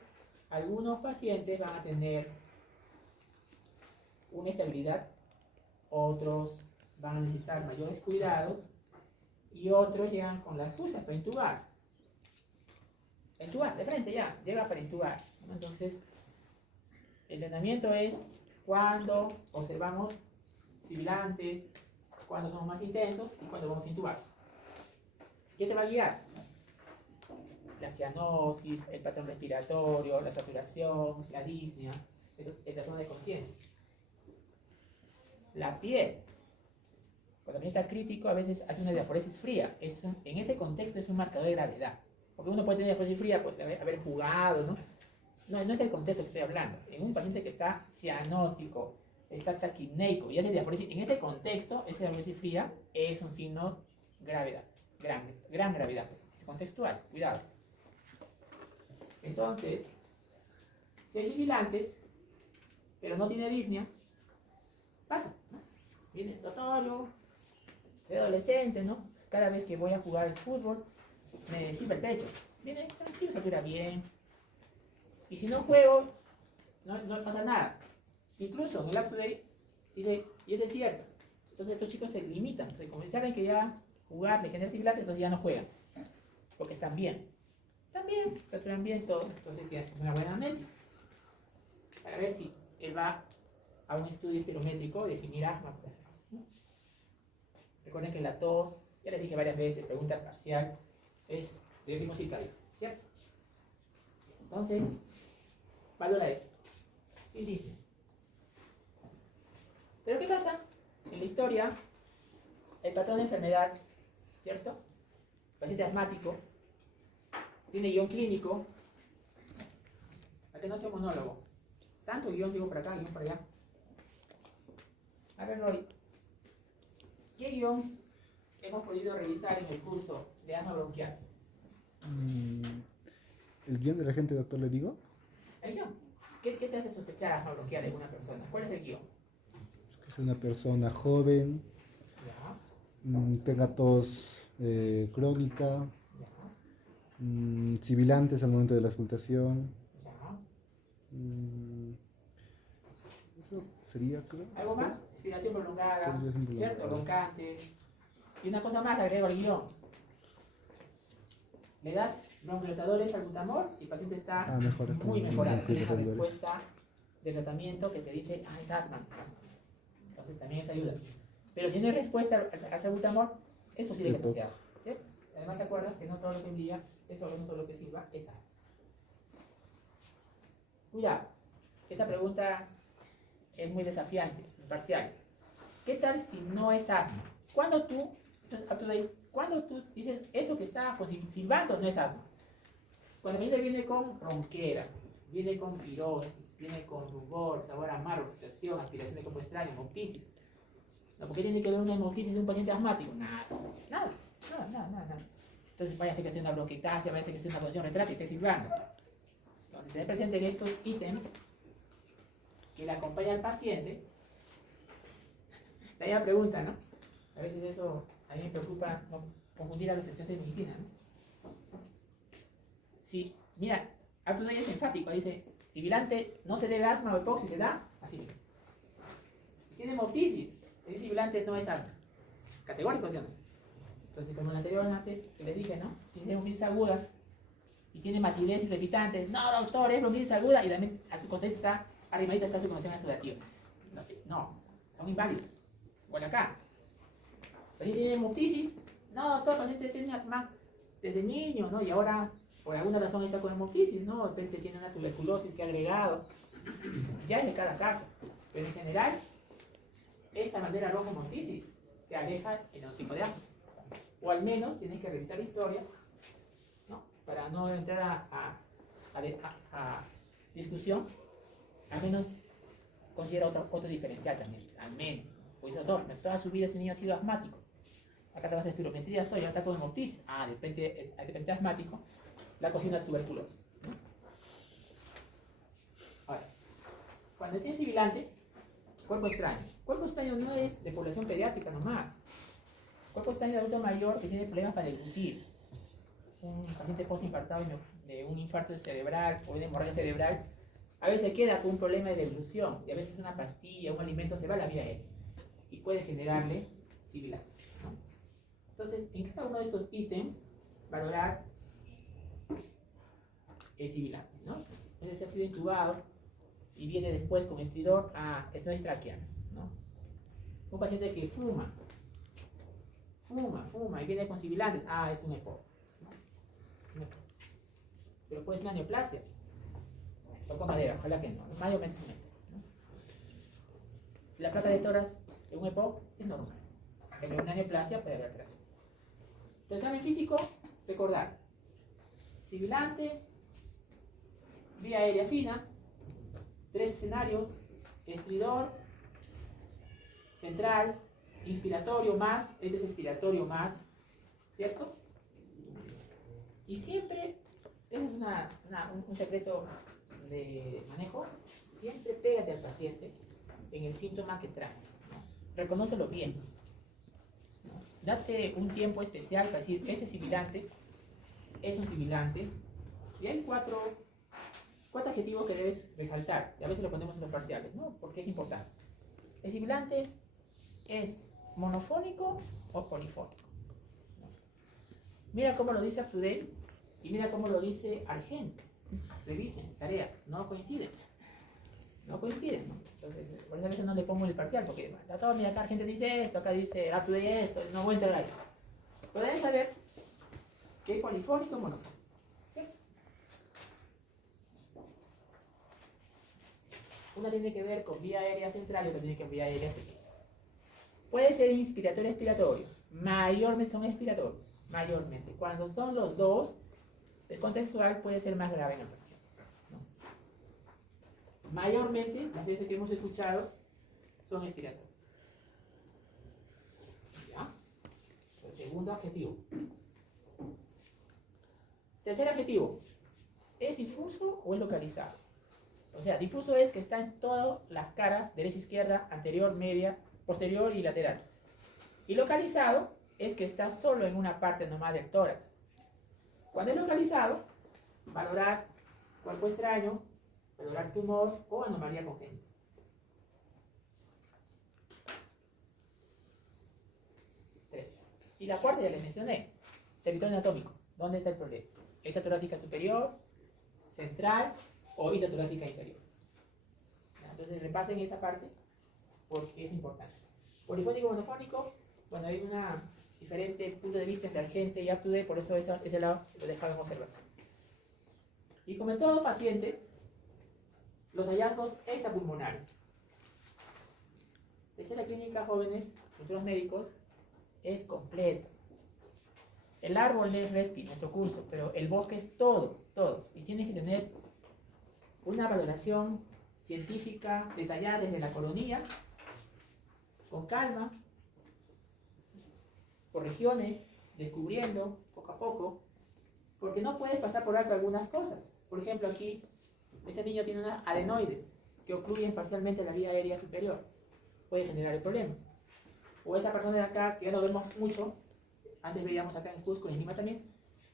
algunos pacientes van a tener una estabilidad, otros van a necesitar mayores cuidados y otros llegan con las excusas para intubar. Intubar, de frente ya, llega para intubar. Entonces, el entrenamiento es cuando observamos sibilantes, cuando somos más intensos y cuando vamos a intubar. ¿Qué te va a guiar? La cianosis, el patrón respiratorio, la saturación, la disnea, el trastorno de conciencia. La piel. Cuando está crítico, a veces hace una diaforesis fría. En ese contexto es un marcador de gravedad. Porque uno puede tener diaforesis fría, puede haber jugado, ¿no? No es el contexto que estoy hablando. En un paciente que está cianótico, está taquineico y hace diaforesis, en ese contexto, esa diaforesis fría es un signo gravedad, gran gravedad. Es contextual, cuidado. Entonces, si hay sibilantes, pero no tiene disnea, pasa, ¿no? Viene notorio, de adolescente, ¿no? Cada vez que voy a jugar al fútbol, me sirve el pecho. Viene tranquilo, satura bien. Y si no juego, no pasa nada. Incluso en el up-to-date dice, y eso es cierto. Entonces estos chicos se limitan. Entonces, como saben que ya jugar les genera sibilantes, entonces ya no juegan. Porque están bien. Están bien, saturan bien todo. Entonces tienes una buena anamnesis. Para ver si él va a un estudio espirométrico, definir asma, por ejemplo, ¿no? Recuerden que la tos, ya les dije varias veces, pregunta parcial, es de ritmo circadiano, ¿cierto? Entonces, valora esto. y Disney. Pero ¿qué pasa? En la historia, el patrón de enfermedad, ¿cierto? Paciente asmático, tiene guión clínico, a que no sea monólogo. Tanto guión digo por acá, guión por allá. A ver, Roy, ¿qué guión hemos podido revisar en el curso de asma bronquial? ¿El guión del agente doctor le digo? El guión. ¿Qué te hace sospechar asma bronquial en una persona? ¿Cuál es el guión? Es una persona joven, Ya, tenga tos crónica, ya, sibilantes al momento de la auscultación. ya. Eso sería, creo. ¿Algo más? Expiración prolongada, Respiración prolongada. ¿cierto? Roncantes. Y una cosa más, le agrego al guión. Le das bronquiolitadores al butamol y el paciente está Mejora muy con mejorado. Tiene una bronquiolitadores. respuesta de tratamiento que te dice, es asma. Entonces también eso ayuda. Pero si no hay respuesta al salbutamol, es posible que no sea asma. ¿Sí? Además te acuerdas que no todo lo que brilla, no todo lo que sirva, es asma. Cuidado, esta pregunta es muy desafiante, en parciales. ¿Qué tal si no es asma? Cuando tú dices esto que está silbando no es asma? Cuando el paciente viene con ronquera, viene con pirosis, viene con rubor, sabor amargo, agitación, aspiración de cuerpo extraño, hemoptisis. ¿No? ¿Por qué tiene que ver una hemoptisis de un paciente asmático? Nada. Entonces vaya a ser que sea una bronquiectasia, vaya a ser que sea una posición retráctil, esté silbando. Entonces tener presente que estos ítems que le acompaña al paciente, de ahí la pregunta, ¿no? A veces eso a mí me preocupa no confundir a los estudiantes de medicina, ¿no? Sí, mira, Abdullah es enfático, dice, sibilante no se debe a asma o hipoxia, se da así mismo. Si tiene hemoptisis, si es sibilante no es asma. Categórico, ¿sí o no? Entonces, como el anterior antes, que les dije, ¿no? Si tiene bronquitis aguda y tiene matidesis repitantes, no, doctor, es bronquitis aguda, y también a su costadito está, arrimadita está su condición exudativa. No, son inválidos. Igual acá. Si tiene hemoptisis, no, doctor, el paciente tiene asma desde niño, ¿no? Y ahora, por alguna razón, está con hemoptisis, ¿no? De repente tiene una tuberculosis que ha agregado. Ya es de cada caso. Pero en general, esta bandera roja hemoptisis te aleja el diagnóstico de asma. O al menos tienes que revisar la historia, ¿no? Para no entrar a discusión, al menos considera otro diferencial también, al menos. Pues doctor, toda su vida este niño ha sido asmático. Acá te vas a espirometría, ya está con hemoptisis. De repente, el paciente asmático le ha cogido una tuberculosis, ¿no? Ahora, cuando tiene sibilante, cuerpo extraño. Cuerpo extraño no es de población pediátrica nomás. Cuerpo extraño de adulto mayor que tiene problemas para deglutir. Un paciente postinfartado de un infarto cerebral o de hemorragia cerebral, a veces queda con un problema de deglución y a veces una pastilla, un alimento se va a la vía aérea y puede generarle sibilante, ¿no? Entonces, en cada uno de estos ítems, valorar el sibilante, ¿no? Entonces, si ha sido intubado y viene después con estridor, esto es traqueano, ¿no? Un paciente que fuma y viene con sibilantes, es un EPOC, ¿no? Pero puede ser una neoplasia. Toco madera, ojalá que no. Mayormente es un EPOC, ¿no? La placa de tórax en un EPOC es normal. En una neoplasia puede haber atrás. Entonces, examen físico, recordar. Sibilante, vía aérea fina, 3 escenarios, estridor, central, inspiratorio más, este es expiratorio más, ¿cierto? Y siempre, ese es un secreto de manejo, siempre pégate al paciente en el síntoma que trae, ¿no? Reconócelo bien, ¿no? Date un tiempo especial para decir, este sibilante es un sibilante, y hay cuatro adjetivos que debes resaltar, y a veces lo ponemos en los parciales, ¿no? Porque es importante. El sibilante es monofónico o polifónico, ¿no? Mira cómo lo dice Abdullah y mira cómo lo dice Argent. Revisen, tarea, no coinciden. ¿No? Entonces, por eso a veces no le pongo el parcial, porque mira, acá Argent dice esto, acá dice Abdullah esto, no voy a entrar a eso. Pero deben saber que es polifónico o monofónico. ¿Sí? Una tiene que ver con vía aérea central y otra tiene que ver con vía aérea pequeña. Puede ser inspiratorio expiratorio. Mayormente son expiratorios. Mayormente. Cuando son los dos, el contextual puede ser más grave en el paciente, ¿no? Mayormente, las veces que hemos escuchado, son expiratorios. ¿Ya? El segundo adjetivo. Tercer adjetivo. ¿Es difuso o es localizado? O sea, difuso es que está en todas las caras, derecha, izquierda, anterior, media, posterior y lateral. Y localizado es que está solo en una parte nomás del tórax. Cuando es localizado, valorar cuerpo extraño, valorar tumor o anomalía congénita. Tres. Y la cuarta ya les mencioné, territorio anatómico. ¿Dónde está el problema? ¿Esta torácica superior, central o intratorácica inferior? Entonces repasen esa parte porque es importante. Polifónico, monofónico, bueno, hay una diferente punto de vista entre Argente y Aptude, por eso ese lado lo he dejado en observación. Y como en todo paciente, los hallazgos extrapulmonares. Desde la clínica, jóvenes, futuros médicos, es completo. El árbol es Respi, nuestro curso, pero el bosque es todo, todo. Y tienes que tener una valoración científica detallada desde la coronilla, con calma, por regiones, descubriendo poco a poco, porque no puedes pasar por alto algunas cosas. Por ejemplo, aquí, este niño tiene unas adenoides que ocluyen parcialmente la vía aérea superior. Puede generar problemas. O esta persona de acá, que ya no vemos mucho, antes veíamos acá en Cusco y en Lima también,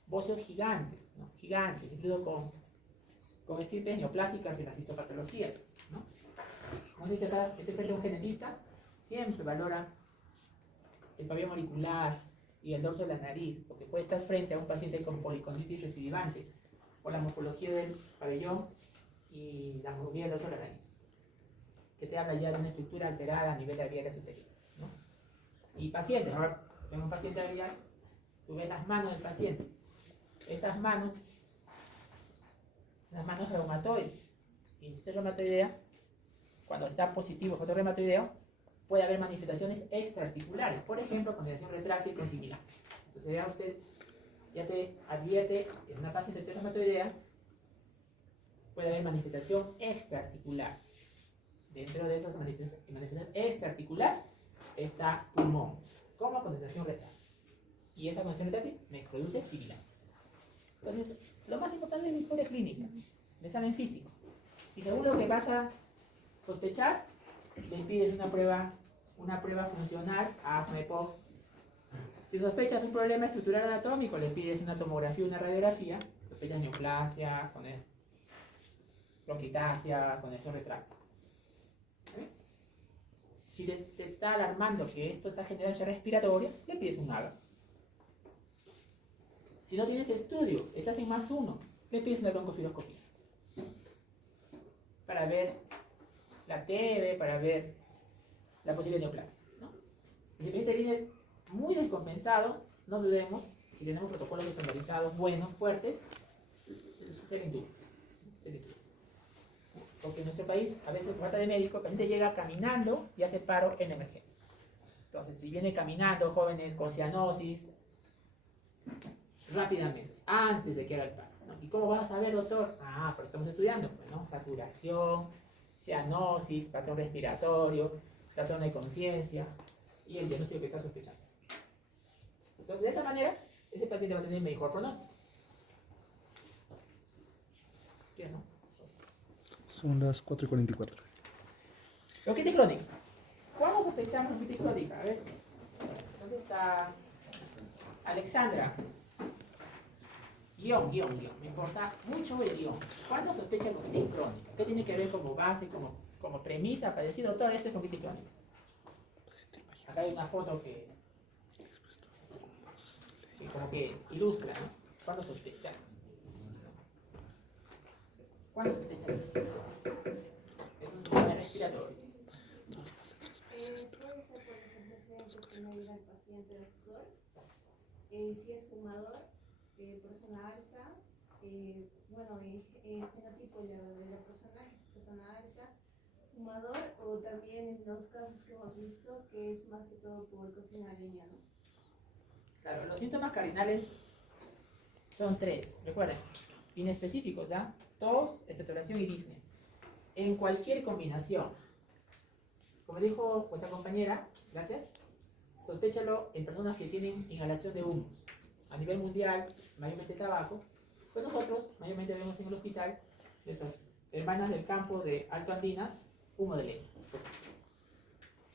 bóceos gigantes, ¿no? Gigantes, incluso con estirpes neoplásicas en las histopatologías, ¿no? No sé si acá estoy frente a un genetista, siempre valora el pabellón auricular y el dorso de la nariz, porque puede estar frente a un paciente con policondritis recidivante, o la morfología del pabellón y la morfología del dorso de la nariz, que te habla ya de una estructura alterada a nivel de la vía aérea superior, ¿no? Y pacientes, ahora tengo un paciente aviar, tú ves las manos del paciente, estas manos, las manos reumatoides, y este reumatoidea, cuando está positivo fotorreumatoideo, puede haber manifestaciones extraarticulares, por ejemplo, condensación retráctil con similares. Entonces, vea usted, ya te advierte, en una paciente reumatoidea puede haber manifestación extraarticular. Dentro de esas manifestaciones extraarticular está pulmón, como condensación retráctil. Y esa condensación retráctil me produce similar. Entonces, lo más importante es la historia clínica, el examen físico. Y según lo que vas a sospechar, le pides una prueba funcional a ASMA-EPOC. Si sospechas un problema estructural anatómico, le pides una tomografía, una radiografía. Sospechas neoplasia, con eso, bronquitasia, con eso retráctil. Si te está alarmando que esto está generando ansiedad respiratoria, le pides un AGA. Si no tienes estudio, estás en +1, le pides una broncofiloscopía para ver la TB, para ver la posible neoplasia, ¿no? Y si el paciente viene muy descompensado, no dudemos, si tenemos protocolos estandarizados, buenos, fuertes, se intuba. Porque en nuestro país, a veces por falta de médico, el paciente llega caminando y hace paro en la emergencia. Entonces, si viene caminando, jóvenes con cianosis, rápidamente, antes de que haga el paro, ¿no? ¿Y cómo vas a saber, doctor? Pero estamos estudiando, ¿no? Saturación, cianosis, patrón respiratorio, patrón de conciencia y el diagnóstico que está sospechando. Entonces, de esa manera, ese paciente va a tener mejor pronóstico. ¿Qué son? Son las 4:44. Bronquitis crónica. ¿Cuándo sospechamos bronquitis crónica? A ver, ¿dónde está Alexandra? Guión. Me importa mucho el guión. ¿Cuándo sospecha bronquitis crónica? ¿Qué tiene que ver como base, como premisa para decir, doctor, esto es bronquitis crónica? Acá hay una foto que como que ilustra, ¿no? ¿Cuándo sospecha? ¿Cuándo sospecha? Es un sistema respiratorio. Puede ser por los antecedentes que me diga el paciente, doctor. Si es fumador, persona alta, bueno, el fenotipo de la persona es persona alta, fumador o también en los casos que hemos visto que es más que todo por cocina a leña, ¿no? Claro, los síntomas cardinales son 3, recuerden, inespecíficos, ¿ya? Tos, expectoración y disnea. En cualquier combinación, como dijo vuestra compañera, gracias, sospéchalo en personas que tienen inhalación de humos. A nivel mundial, mayormente tabaco, pues nosotros mayormente vemos en el hospital nuestras hermanas del campo de Alto Andinas, humo de leña, exposición.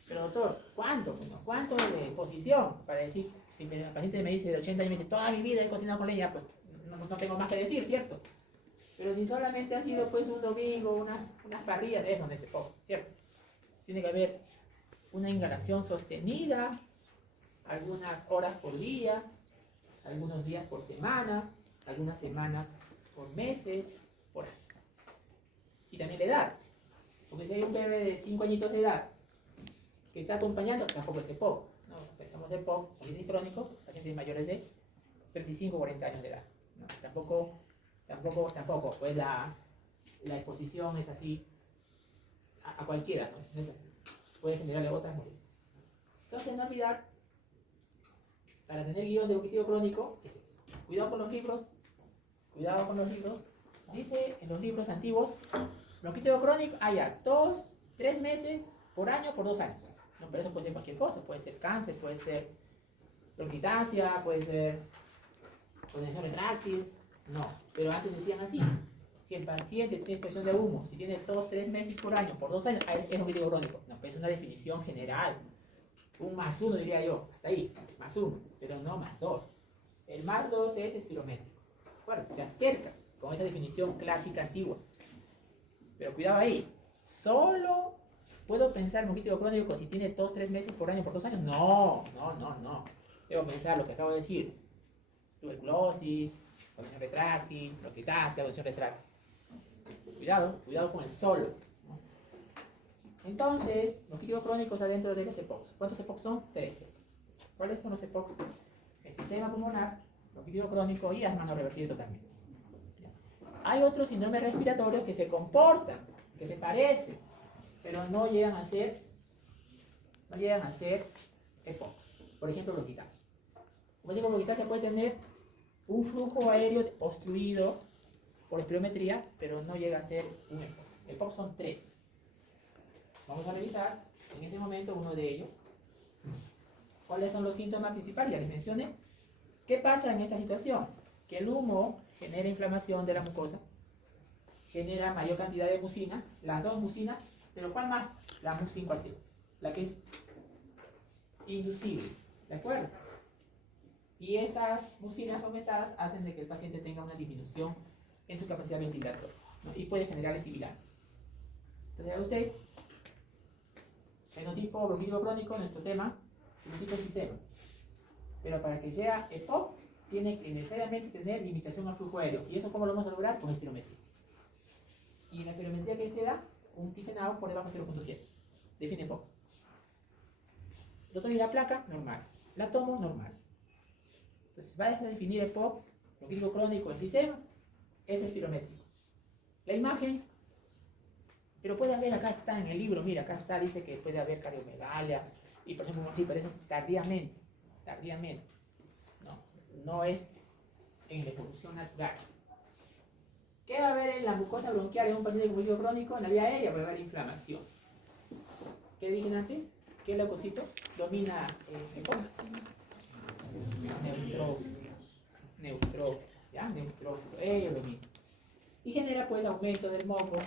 Pero doctor, ¿cuánto? Bueno, ¿cuánto de exposición? Para decir, si el paciente me dice de 80 años, me dice, toda mi vida he cocinado con leña, pues no tengo más que decir, ¿cierto? Pero si solamente ha sido pues un domingo, unas parrillas, de eso no es poco, ¿cierto? Tiene que haber una inhalación sostenida, algunas horas por día, algunos días por semana, algunas semanas por meses, por años. Y también la edad, porque si hay un bebé de 5 añitos de edad que está acompañando, tampoco es EPOC, ¿no? Pensamos EPOC, crisis crónico, pacientes mayores de 35 o 40 años de edad, ¿no? Tampoco, pues la exposición es así a cualquiera, ¿no? No es así, puede generarle otras molestias. Entonces no olvidar, para tener guión de bronquitis crónico, es eso. Cuidado con los libros, dice en los libros antiguos, bronquitis crónico, ya, 2, 3 meses por año, por 2 años. No, pero eso puede ser cualquier cosa, puede ser cáncer, puede ser bronquitasia, puede ser condensación retráctil, no, pero antes decían así, si el paciente tiene expresión de humo, si tiene 2, 3 meses por año, por 2 años, es bronquitis crónico. No, pero es una definición general, un +1 diría yo, hasta ahí, +1, pero no +2. El +2 es espirométrico. Bueno, te acercas con esa definición clásica antigua, pero cuidado ahí, solo ¿puedo pensar en bronquitis crónico si tiene 2, 3 meses por año, por 2 años? No. Debo pensar lo que acabo de decir. Tuberculosis, condensación retráctil, bronquitasia, condensación retráctil. Cuidado con el solo, ¿no? Entonces, bronquitis crónicos adentro de los EPOCs. ¿Cuántos EPOCs son? 3 EPOCs. ¿Cuáles son los EPOCs? Enfisema pulmonar, bronquitis crónico y asma no reversible totalmente. Hay otros síndromes respiratorios que se comportan, que se parecen, pero no llegan a ser EPOCs. Por ejemplo, bronquitasia. Como digo, bronquitasia puede tener un flujo aéreo obstruido por espirometría, pero no llega a ser un EPOC. EPOC son 3. Vamos a revisar en este momento uno de ellos. ¿Cuáles son los síntomas principales? Ya les mencioné. ¿Qué pasa en esta situación? Que el humo genera inflamación de la mucosa, genera mayor cantidad de mucina, las dos mucinas, pero ¿cuál más? La mu5-acil, la que es inducible, ¿de acuerdo? Y estas mucinas aumentadas hacen de que el paciente tenga una disminución en su capacidad ventilatoria, ¿no? Y puede generarle sibilantes. Entonces, a usted, fenotipo bronquitis crónico, nuestro tema, fenotipo enfisema. Pero para que sea EPOC, tiene que necesariamente tener limitación al flujo aéreo. ¿Y eso cómo lo vamos a lograr? Con espirometría. Y en la espirometría que se da, un tifenado por debajo de 0.7. Define EPOC. Doctor, y la placa, normal. La tomo, normal. Entonces, vayas a definir EPOC, bronquitis crónico, enfisema, es espirométrico. La imagen, pero puede haber, acá está en el libro, mira, acá está, dice que puede haber cardiomegalia, y por ejemplo, sí, pero eso es tardíamente. No es en la evolución natural. ¿Qué va a haber en la mucosa bronquial de un paciente con bronquitis crónico? En la vía aérea va a haber inflamación. ¿Qué dije antes? ¿Qué leucocito domina EPOC? Neutrófilo, ¿ya? Neutrófilo, ellos dominan. Y genera pues aumento del moco,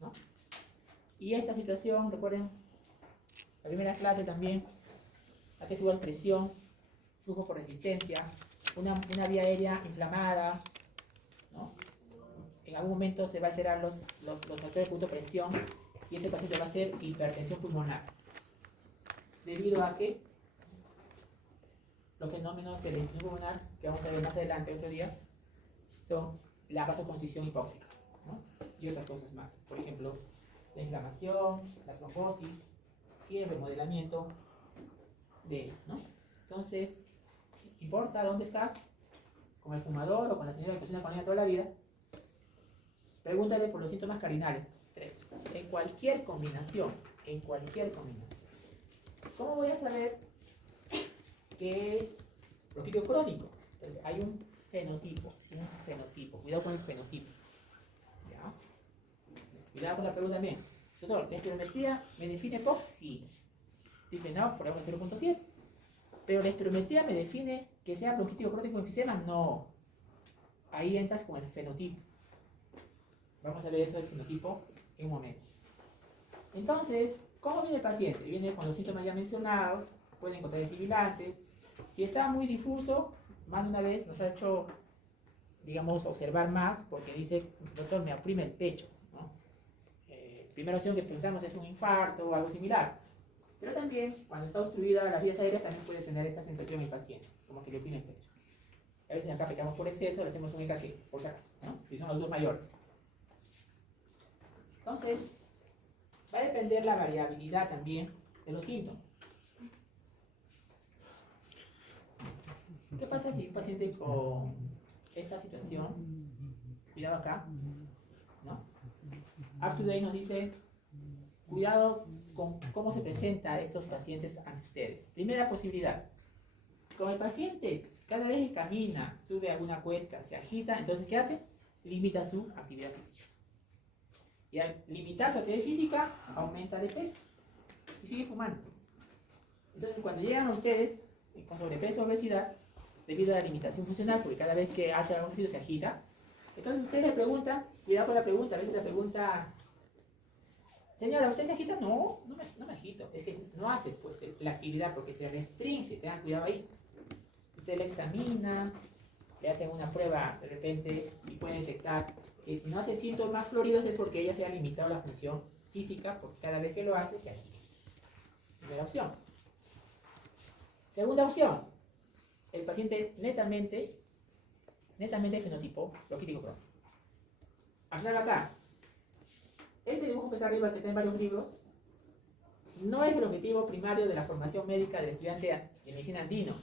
¿no? Y esta situación, recuerden, la primera clase también, aquí es igual presión, flujo por resistencia, una vía aérea inflamada, ¿no? En algún momento se va a alterar los factores de punto de presión y ese paciente va a hacer hipertensión pulmonar. Debido a que los fenómenos de la hipertensión pulmonar, que vamos a ver más adelante otro día, son la vasoconstricción hipóxica, ¿no? Y otras cosas más. Por ejemplo, la inflamación, la trombosis y el remodelamiento de ello, ¿no? Entonces, ¿importa dónde estás? ¿Con el fumador o con la señora que cocina con ella toda la vida? Pregúntale por los síntomas carinales. 3. En cualquier combinación. En cualquier combinación. ¿Cómo voy a saber qué es bronquitis crónico? Entonces, hay un fenotipo. Cuidado con el fenotipo. ¿Ya? Cuidado con la pregunta también. Doctor, ¿la espirometría me define por? Sí. Difenado por agua 0.7. Pero la espirometría me define que sea bronquitis crónico enfisema. No. Ahí entras con el fenotipo. Vamos a ver eso del fenotipo en un momento. Entonces, ¿cómo viene el paciente? Viene con los síntomas ya mencionados, pueden encontrar sibilantes. Si está muy difuso, más de una vez nos ha hecho, digamos, observar más, porque dice, doctor, me oprime el pecho, ¿no? Primera opción que pensamos es un infarto o algo similar. Pero también, cuando está obstruida las vías aéreas, también puede tener esta sensación el paciente, como que le oprime el pecho. A veces acá pecamos por exceso, le hacemos un EKG, por si acaso, ¿no? Si son adultos mayores. Entonces, va a depender la variabilidad también de los síntomas. ¿Qué pasa si un paciente con esta situación, cuidado acá, ¿no? Up to Date nos dice, cuidado con cómo se presentan estos pacientes ante ustedes. Primera posibilidad, como el paciente cada vez que camina, sube alguna cuesta, se agita, entonces ¿qué hace? Limita su actividad física. Y al limitar su actividad física, aumenta de peso y sigue fumando. Entonces cuando llegan a ustedes con sobrepeso o obesidad, debido a la limitación funcional, porque cada vez que hace algún ejercicio se agita, entonces ustedes le preguntan, cuidado con la pregunta, a veces la pregunta, señora, ¿usted se agita? No, no me agito, es que no hace pues la actividad porque se restringe, tengan cuidado ahí. Usted le examina, le hacen una prueba de repente y puede detectar que si no hace síntomas floridos es porque ella se ha limitado la función física, porque cada vez que lo hace se agita. Primera opción. Segunda opción, el paciente netamente fenotipo bronquítico crónico. Aclaro acá, este dibujo que está arriba, que está en varios libros, no es el objetivo primario de la formación médica del estudiante de medicina andino.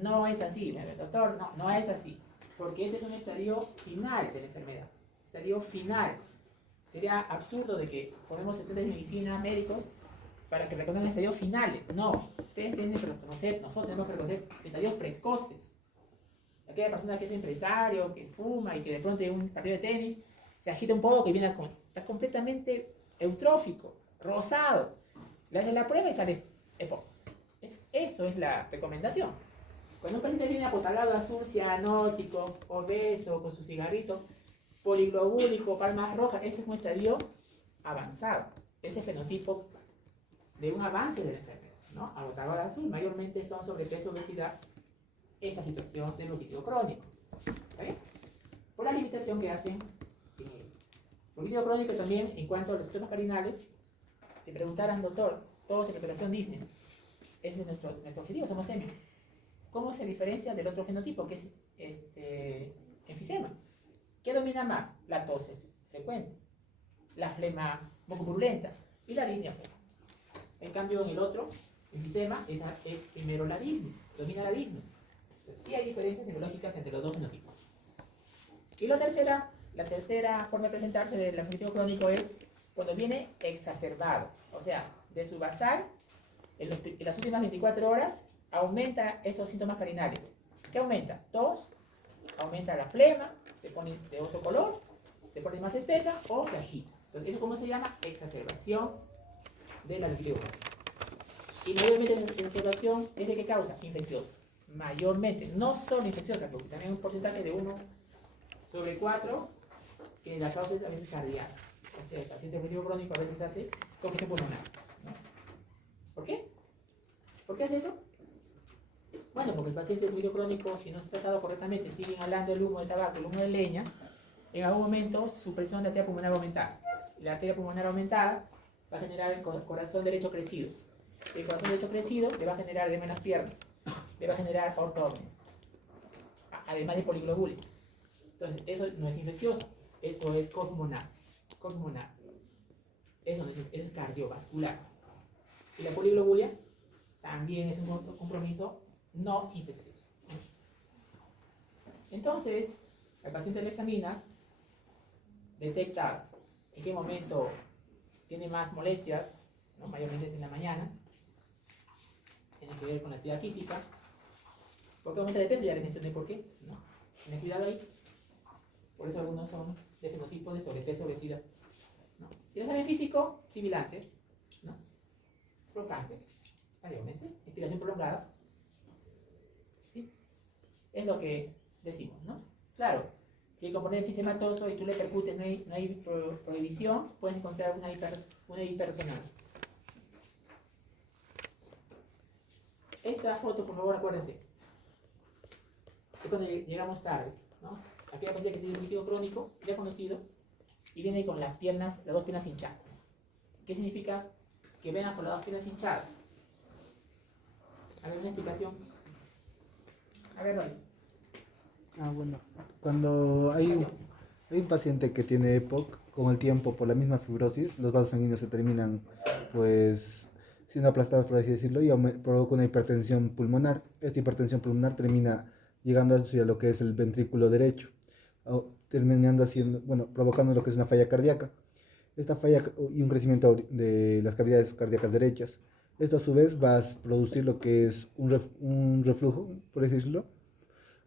No es así, doctor, no es así, porque este es un estadio final de la enfermedad, estadio final. Sería absurdo de que formemos estudiantes de medicina, médicos, para que reconozcan estadios finales. No, ustedes tienen que reconocer, nosotros tenemos que reconocer estadios precoces. Aquella persona que es empresario, que fuma y que de pronto en un partido de tenis se agita un poco y está completamente eutrófico, rosado. Le hace la prueba y sale EPO. Eso es la recomendación. Cuando un paciente viene apotalado, azul, cianótico, obeso, con su cigarrito, poliglobúlico, palmas rojas, ese es un estadio avanzado. Ese fenotipo de un avance de la enfermedad, ¿no? Agotador azul, mayormente son sobrepeso, obesidad, esta situación de bronquitis crónico. ¿Vale? Por la limitación que hacen en el bronquitis crónico también, en cuanto a los síntomas carinales, te preguntaran, doctor, todos en operación Disney, ese es nuestro objetivo, somos semio. ¿Cómo se diferencia del otro fenotipo, que es enfisema? ¿Qué domina más? La tos frecuente, la flema mucopurulenta y la disnea. En cambio, en el otro, enfisema, es primero la disnea, domina la disnea. Entonces, sí hay diferencias neurológicas entre los dos fenotipos. Y la tercera forma de presentarse del bronquitis crónico es cuando viene exacerbado. O sea, de su basal, en las últimas 24 horas, aumenta estos síntomas carinales. ¿Qué aumenta? Tos, aumenta la flema, se pone de otro color, se pone más espesa o se agita. Entonces, ¿eso cómo se llama? Exacerbación de la bronquitis crónica. Y mayormente la exacerbación es de qué causa? Infecciosa. Mayormente, no solo infecciosa, porque también hay un porcentaje de 1/4 que la causa es a veces cardíaca. O sea, el paciente bronquitis crónico a veces hace congestión pulmonar, ¿no? ¿Por qué? ¿Por qué hace eso? Bueno, porque el paciente bronquitis crónico, si no se ha tratado correctamente, sigue inhalando el humo de tabaco, el humo de leña, en algún momento su presión de arteria pulmonar va a aumentar. Y la arteria pulmonar aumentada va a generar el corazón derecho crecido. El corazón derecho crecido le va a generar edema en las piernas, le va a generar aorta ómnea, además de poliglobúlico. Entonces, eso no es infeccioso, eso es cosmonar. Eso no es cardiovascular. Y la poliglobulia también es un compromiso no infeccioso. Entonces, al paciente le examinas detectas en qué momento tiene más molestias, ¿no? Mayormente es en la mañana, tiene que ver con la actividad física. ¿Por qué aumenta de peso? Ya les mencioné por qué, ¿no? Tienen cuidado ahí. Por eso algunos son de fenotipo de sobrepeso, obesidad, ¿no? Y el examen físico, sibilantes, ¿no? Provocantes, mayormente, inspiración prolongada, ¿sí? Es lo que decimos, ¿no? Claro, si el componente enfisematoso y tú le percutes, no hay prohibición, puedes encontrar una hiperresonancia. Esta foto, por favor, acuérdense, es cuando llegamos tarde, ¿no? Aquella paciente que tiene un líquido crónico, ya conocido, y viene con las dos piernas hinchadas. ¿Qué significa que vengan con las dos piernas hinchadas? A ver, una explicación. A ver, Roy. Bueno, cuando hay un paciente que tiene EPOC, con el tiempo, por la misma fibrosis, los vasos sanguíneos se terminan, pues, siendo aplastados, por así decirlo, y provoca una hipertensión pulmonar. Esta hipertensión pulmonar termina llegando hacia lo que es el ventrículo derecho, terminando haciendo, bueno, provocando lo que es una falla cardíaca. Esta falla y un crecimiento de las cavidades cardíacas derechas. Esto a su vez va a producir lo que es un reflujo, por así decirlo,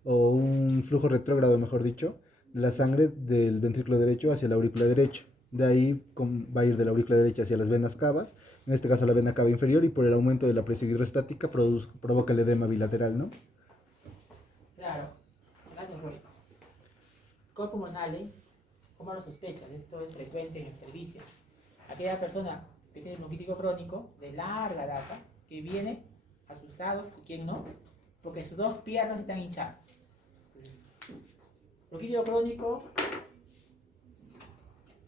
o un flujo retrógrado, mejor dicho, de la sangre del ventrículo derecho hacia la aurícula derecha. De ahí va a ir de la aurícula derecha hacia las venas cavas, en este caso la vena cava inferior, y por el aumento de la presión hidrostática provoca el edema bilateral, ¿no? Claro, gracias, Roy. Cor pulmonale, ¿cómo lo sospechas? Esto es frecuente en el servicio. Aquella persona que tiene bronquitis crónico de larga data, que viene asustado, ¿quién no? Porque sus dos piernas están hinchadas. Entonces, bronquitis crónico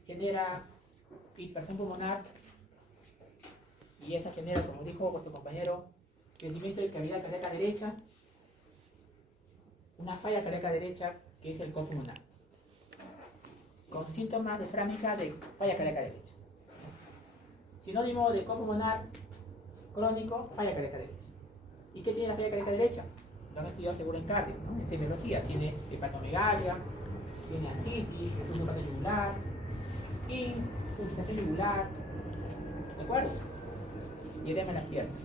genera hipertensión pulmonar y esa genera, como dijo vuestro compañero, crecimiento de cavidad cardíaca derecha, una falla cardíaca derecha que es el cor pulmonar, con síntomas de frámica de falla cardíaca derecha. Sinónimo de cor pulmonar crónico, falla cardíaca derecha. ¿Y qué tiene la falla cardíaca derecha? Lo han estudiado seguro en cardio, ¿no? En semiología. Tiene hepatomegalia, tiene ascitis, reflujo hepatoyugular, infiltración yugular, ¿de acuerdo? Y edema en las piernas.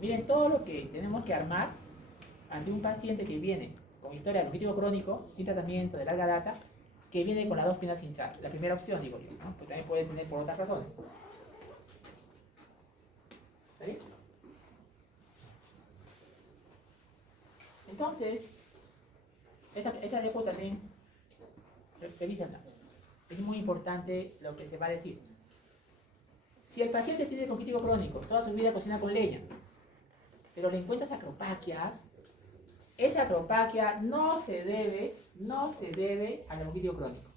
Miren todo lo que tenemos que armar ante un paciente que viene con historia de bronquitis crónico, sin tratamiento de larga data, que viene con las dos piernas hinchadas. La primera opción, digo yo, ¿no? Que también puede tener por otras razones. ¿Está bien? Entonces, esta diapo también, revísenla. Es muy importante lo que se va a decir. Si el paciente tiene bronquitis crónico, toda su vida cocina con leña, pero le encuentras acropaquias, esa acropaquia no se debe al bronquitis crónico.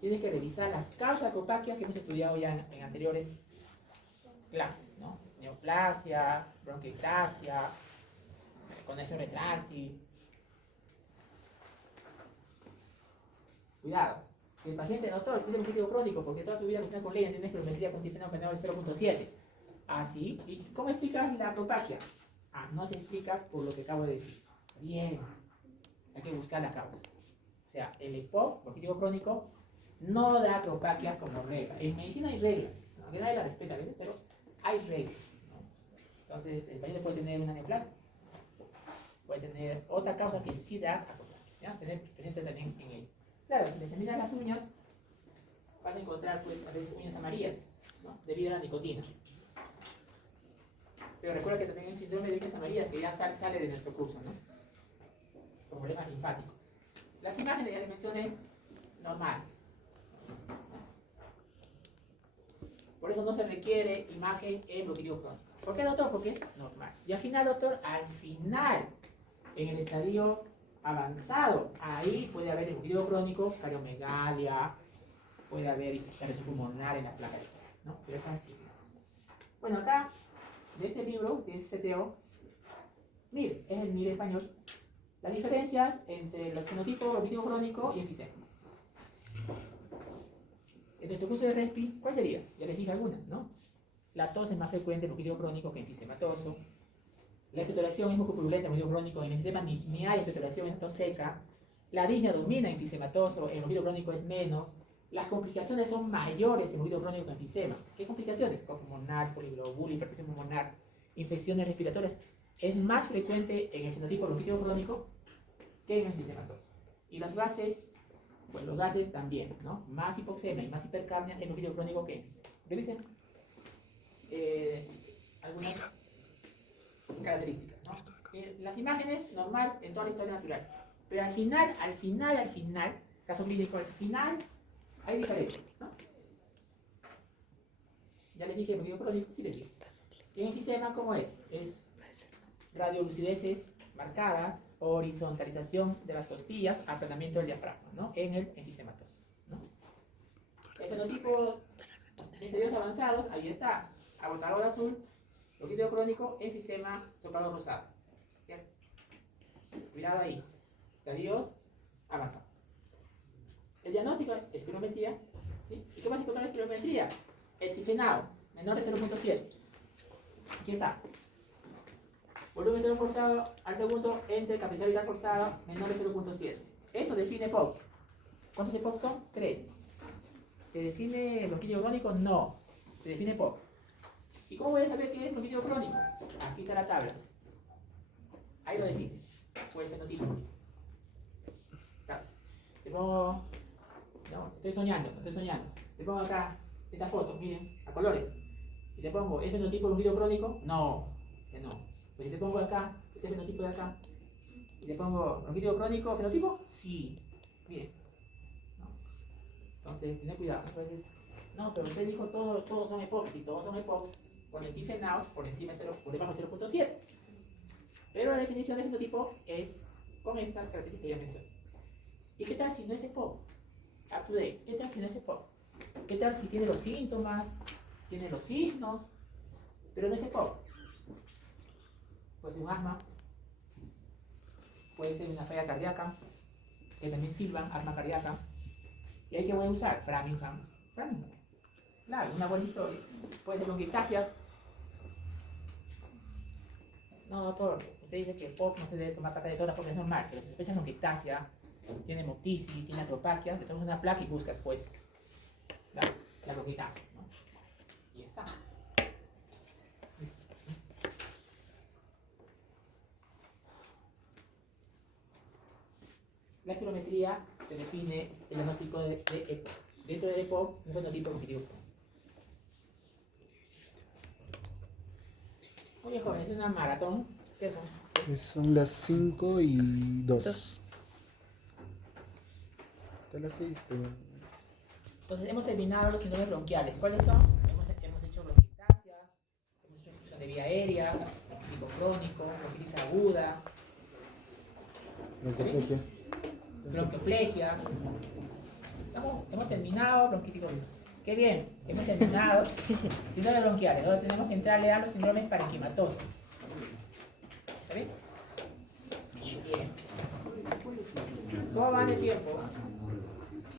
Tienes que revisar las causas de acropaquia que hemos estudiado ya en anteriores clases, ¿no? Neoplasia, bronquiectasia, conexión retráctil. Cuidado, si el paciente notó tiene bronquitis crónico porque toda su vida cocina con leña, tiene espirometría con tiseno menor de 0.7. Así, ¿y cómo explicas la acropaquia? No se explica por lo que acabo de decir. Bien, hay que buscar la causa. O sea, el EPOC, bronquitis crónico, no da acropaquia como regla. En medicina hay reglas, aunque nadie la respeta, ¿ves? Pero hay reglas, ¿no? Entonces, el paciente puede tener una neoplasia, puede tener otra causa que sí da acropaquia, ¿ya? Tener presente también en él. Claro, si le examinas las uñas, vas a encontrar, pues, a veces uñas amarillas, ¿no? Debido a la nicotina. Pero recuerda que también hay un síndrome de uñas amarillas que ya sale de nuestro curso, ¿no? Con problemas linfáticos. Las imágenes ya les mencioné, normales. Por eso no se requiere imagen en bronquitis crónico. ¿Por qué, doctor? Porque es normal. Y al final, doctor, en el estadio avanzado, ahí puede haber bronquitis crónico, cardiomegalia, puede haber hipertensión pulmonar en las placas de atrás, ¿no? Pero eso es al final. Bueno, acá, de este libro, que es CTO, MIR, es el MIR español, las diferencias entre los fenotipos bronquitis crónico y enfisema. En nuestro curso de RESPI, ¿cuál sería? Ya les dije algunas, ¿no? La tos es más frecuente en bronquitis crónico que enfisematoso. La expectoración es muy purulenta en bronquitis crónico, en enfisema ni hay expectoración, es tos seca. La disnea domina en enfisematoso, en bronquitis crónico es menos. las complicaciones son mayores en bronquitis crónico que enfisema. ¿Qué complicaciones? Cough pulmonar, poliglobul, hipertensión pulmonar, infecciones respiratorias. Es más frecuente en el fenotipo bronquítico crónico que en el enfisema-tox. Y los gases, pues los gases también, ¿no? Más hipoxemia y más hipercapnia en bronquítico crónico que en enfisema. Revisen algunas características, ¿no? Las imágenes, normal en toda la historia natural. Pero al final, caso clínico, al final, hay diferencias, ¿no? Ya les dije, bronquítico crónico, sí les dije. Y en enfisema, ¿cómo es? Es radiolucideces marcadas, horizontalización de las costillas, aplanamiento del diafragma, ¿no? En el enfisema-tox, ¿no? El fenotipo de estadios avanzados, ahí está, agotador azul, bronquítico crónico, enfisema, socado rosado. ¿Ya? Cuidado ahí, estadios avanzados. El diagnóstico es espirometría, ¿sí? ¿Y qué más encontrar en espirometría? El tifenao, menor de 0.7. Aquí está. Volumen cero forzado al segundo entre capacidad vital forzada menor de 0.7. Esto define POC. ¿Cuántos EPOC son? 3. ¿Te define bronquitis crónico? No. Te define POC. ¿Y cómo voy a saber qué es bronquitis crónico? Aquí está la tabla. Ahí lo defines. O el fenotipo. Claro. Te pongo... No, estoy soñando. Te pongo acá esta foto, miren, a colores. Y te pongo, ¿es fenotipo bronquitis crónico? No. Ese no. Pues si te pongo acá, este fenotipo de acá, y te pongo bronquitis crónico, ¿fenotipo? Sí. Miren. ¿No? Entonces, tened cuidado. Entonces, no, pero usted dijo todos son EPOC. Si todos son EPOC, con el tifenao por encima de 0, por debajo de 0.7. Pero la definición de fenotipo es con estas características que ya mencioné. ¿Y qué tal si no es EPOC? Up to date. ¿Qué tal si no es EPOC? ¿Qué tal si tiene los síntomas, tiene los signos, pero no es EPOC? Puede ser un asma, puede ser una falla cardíaca, que también sirvan, asma cardíaca. ¿Y hay que voy a usar? Framingham. Claro, una buena historia. Puede ser bronquiectasias. No, doctor, usted dice que POC no se debe tomar placa de todas porque es normal, pero si sospechas bronquiectasia, tiene hemoptisis, tiene atropaquia, le tomas una placa y buscas, pues, la bronquiectasia, ¿no? Y ya está. La espirometría te define el diagnóstico de EPOC. Dentro del EPOC, un fenotipo bronquítico crónico. Oye, joven, es una maratón. ¿Qué son? Son las 5 y 2. Hasta las 6. Entonces, hemos terminado los síndromes bronquiales. ¿Cuáles son? Hemos hecho bronquiectasia, hemos hecho obstrucción de vía aérea, bronquítico crónico, bronquitis aguda, bronquioplegia. Hemos terminado bronquítico. ¡Qué bien! Hemos terminado síndromes bronquiales. Ahora tenemos que entrarle a los síndromes parenquimatosos. ¿Está bien? Bien. ¿Cómo va de tiempo?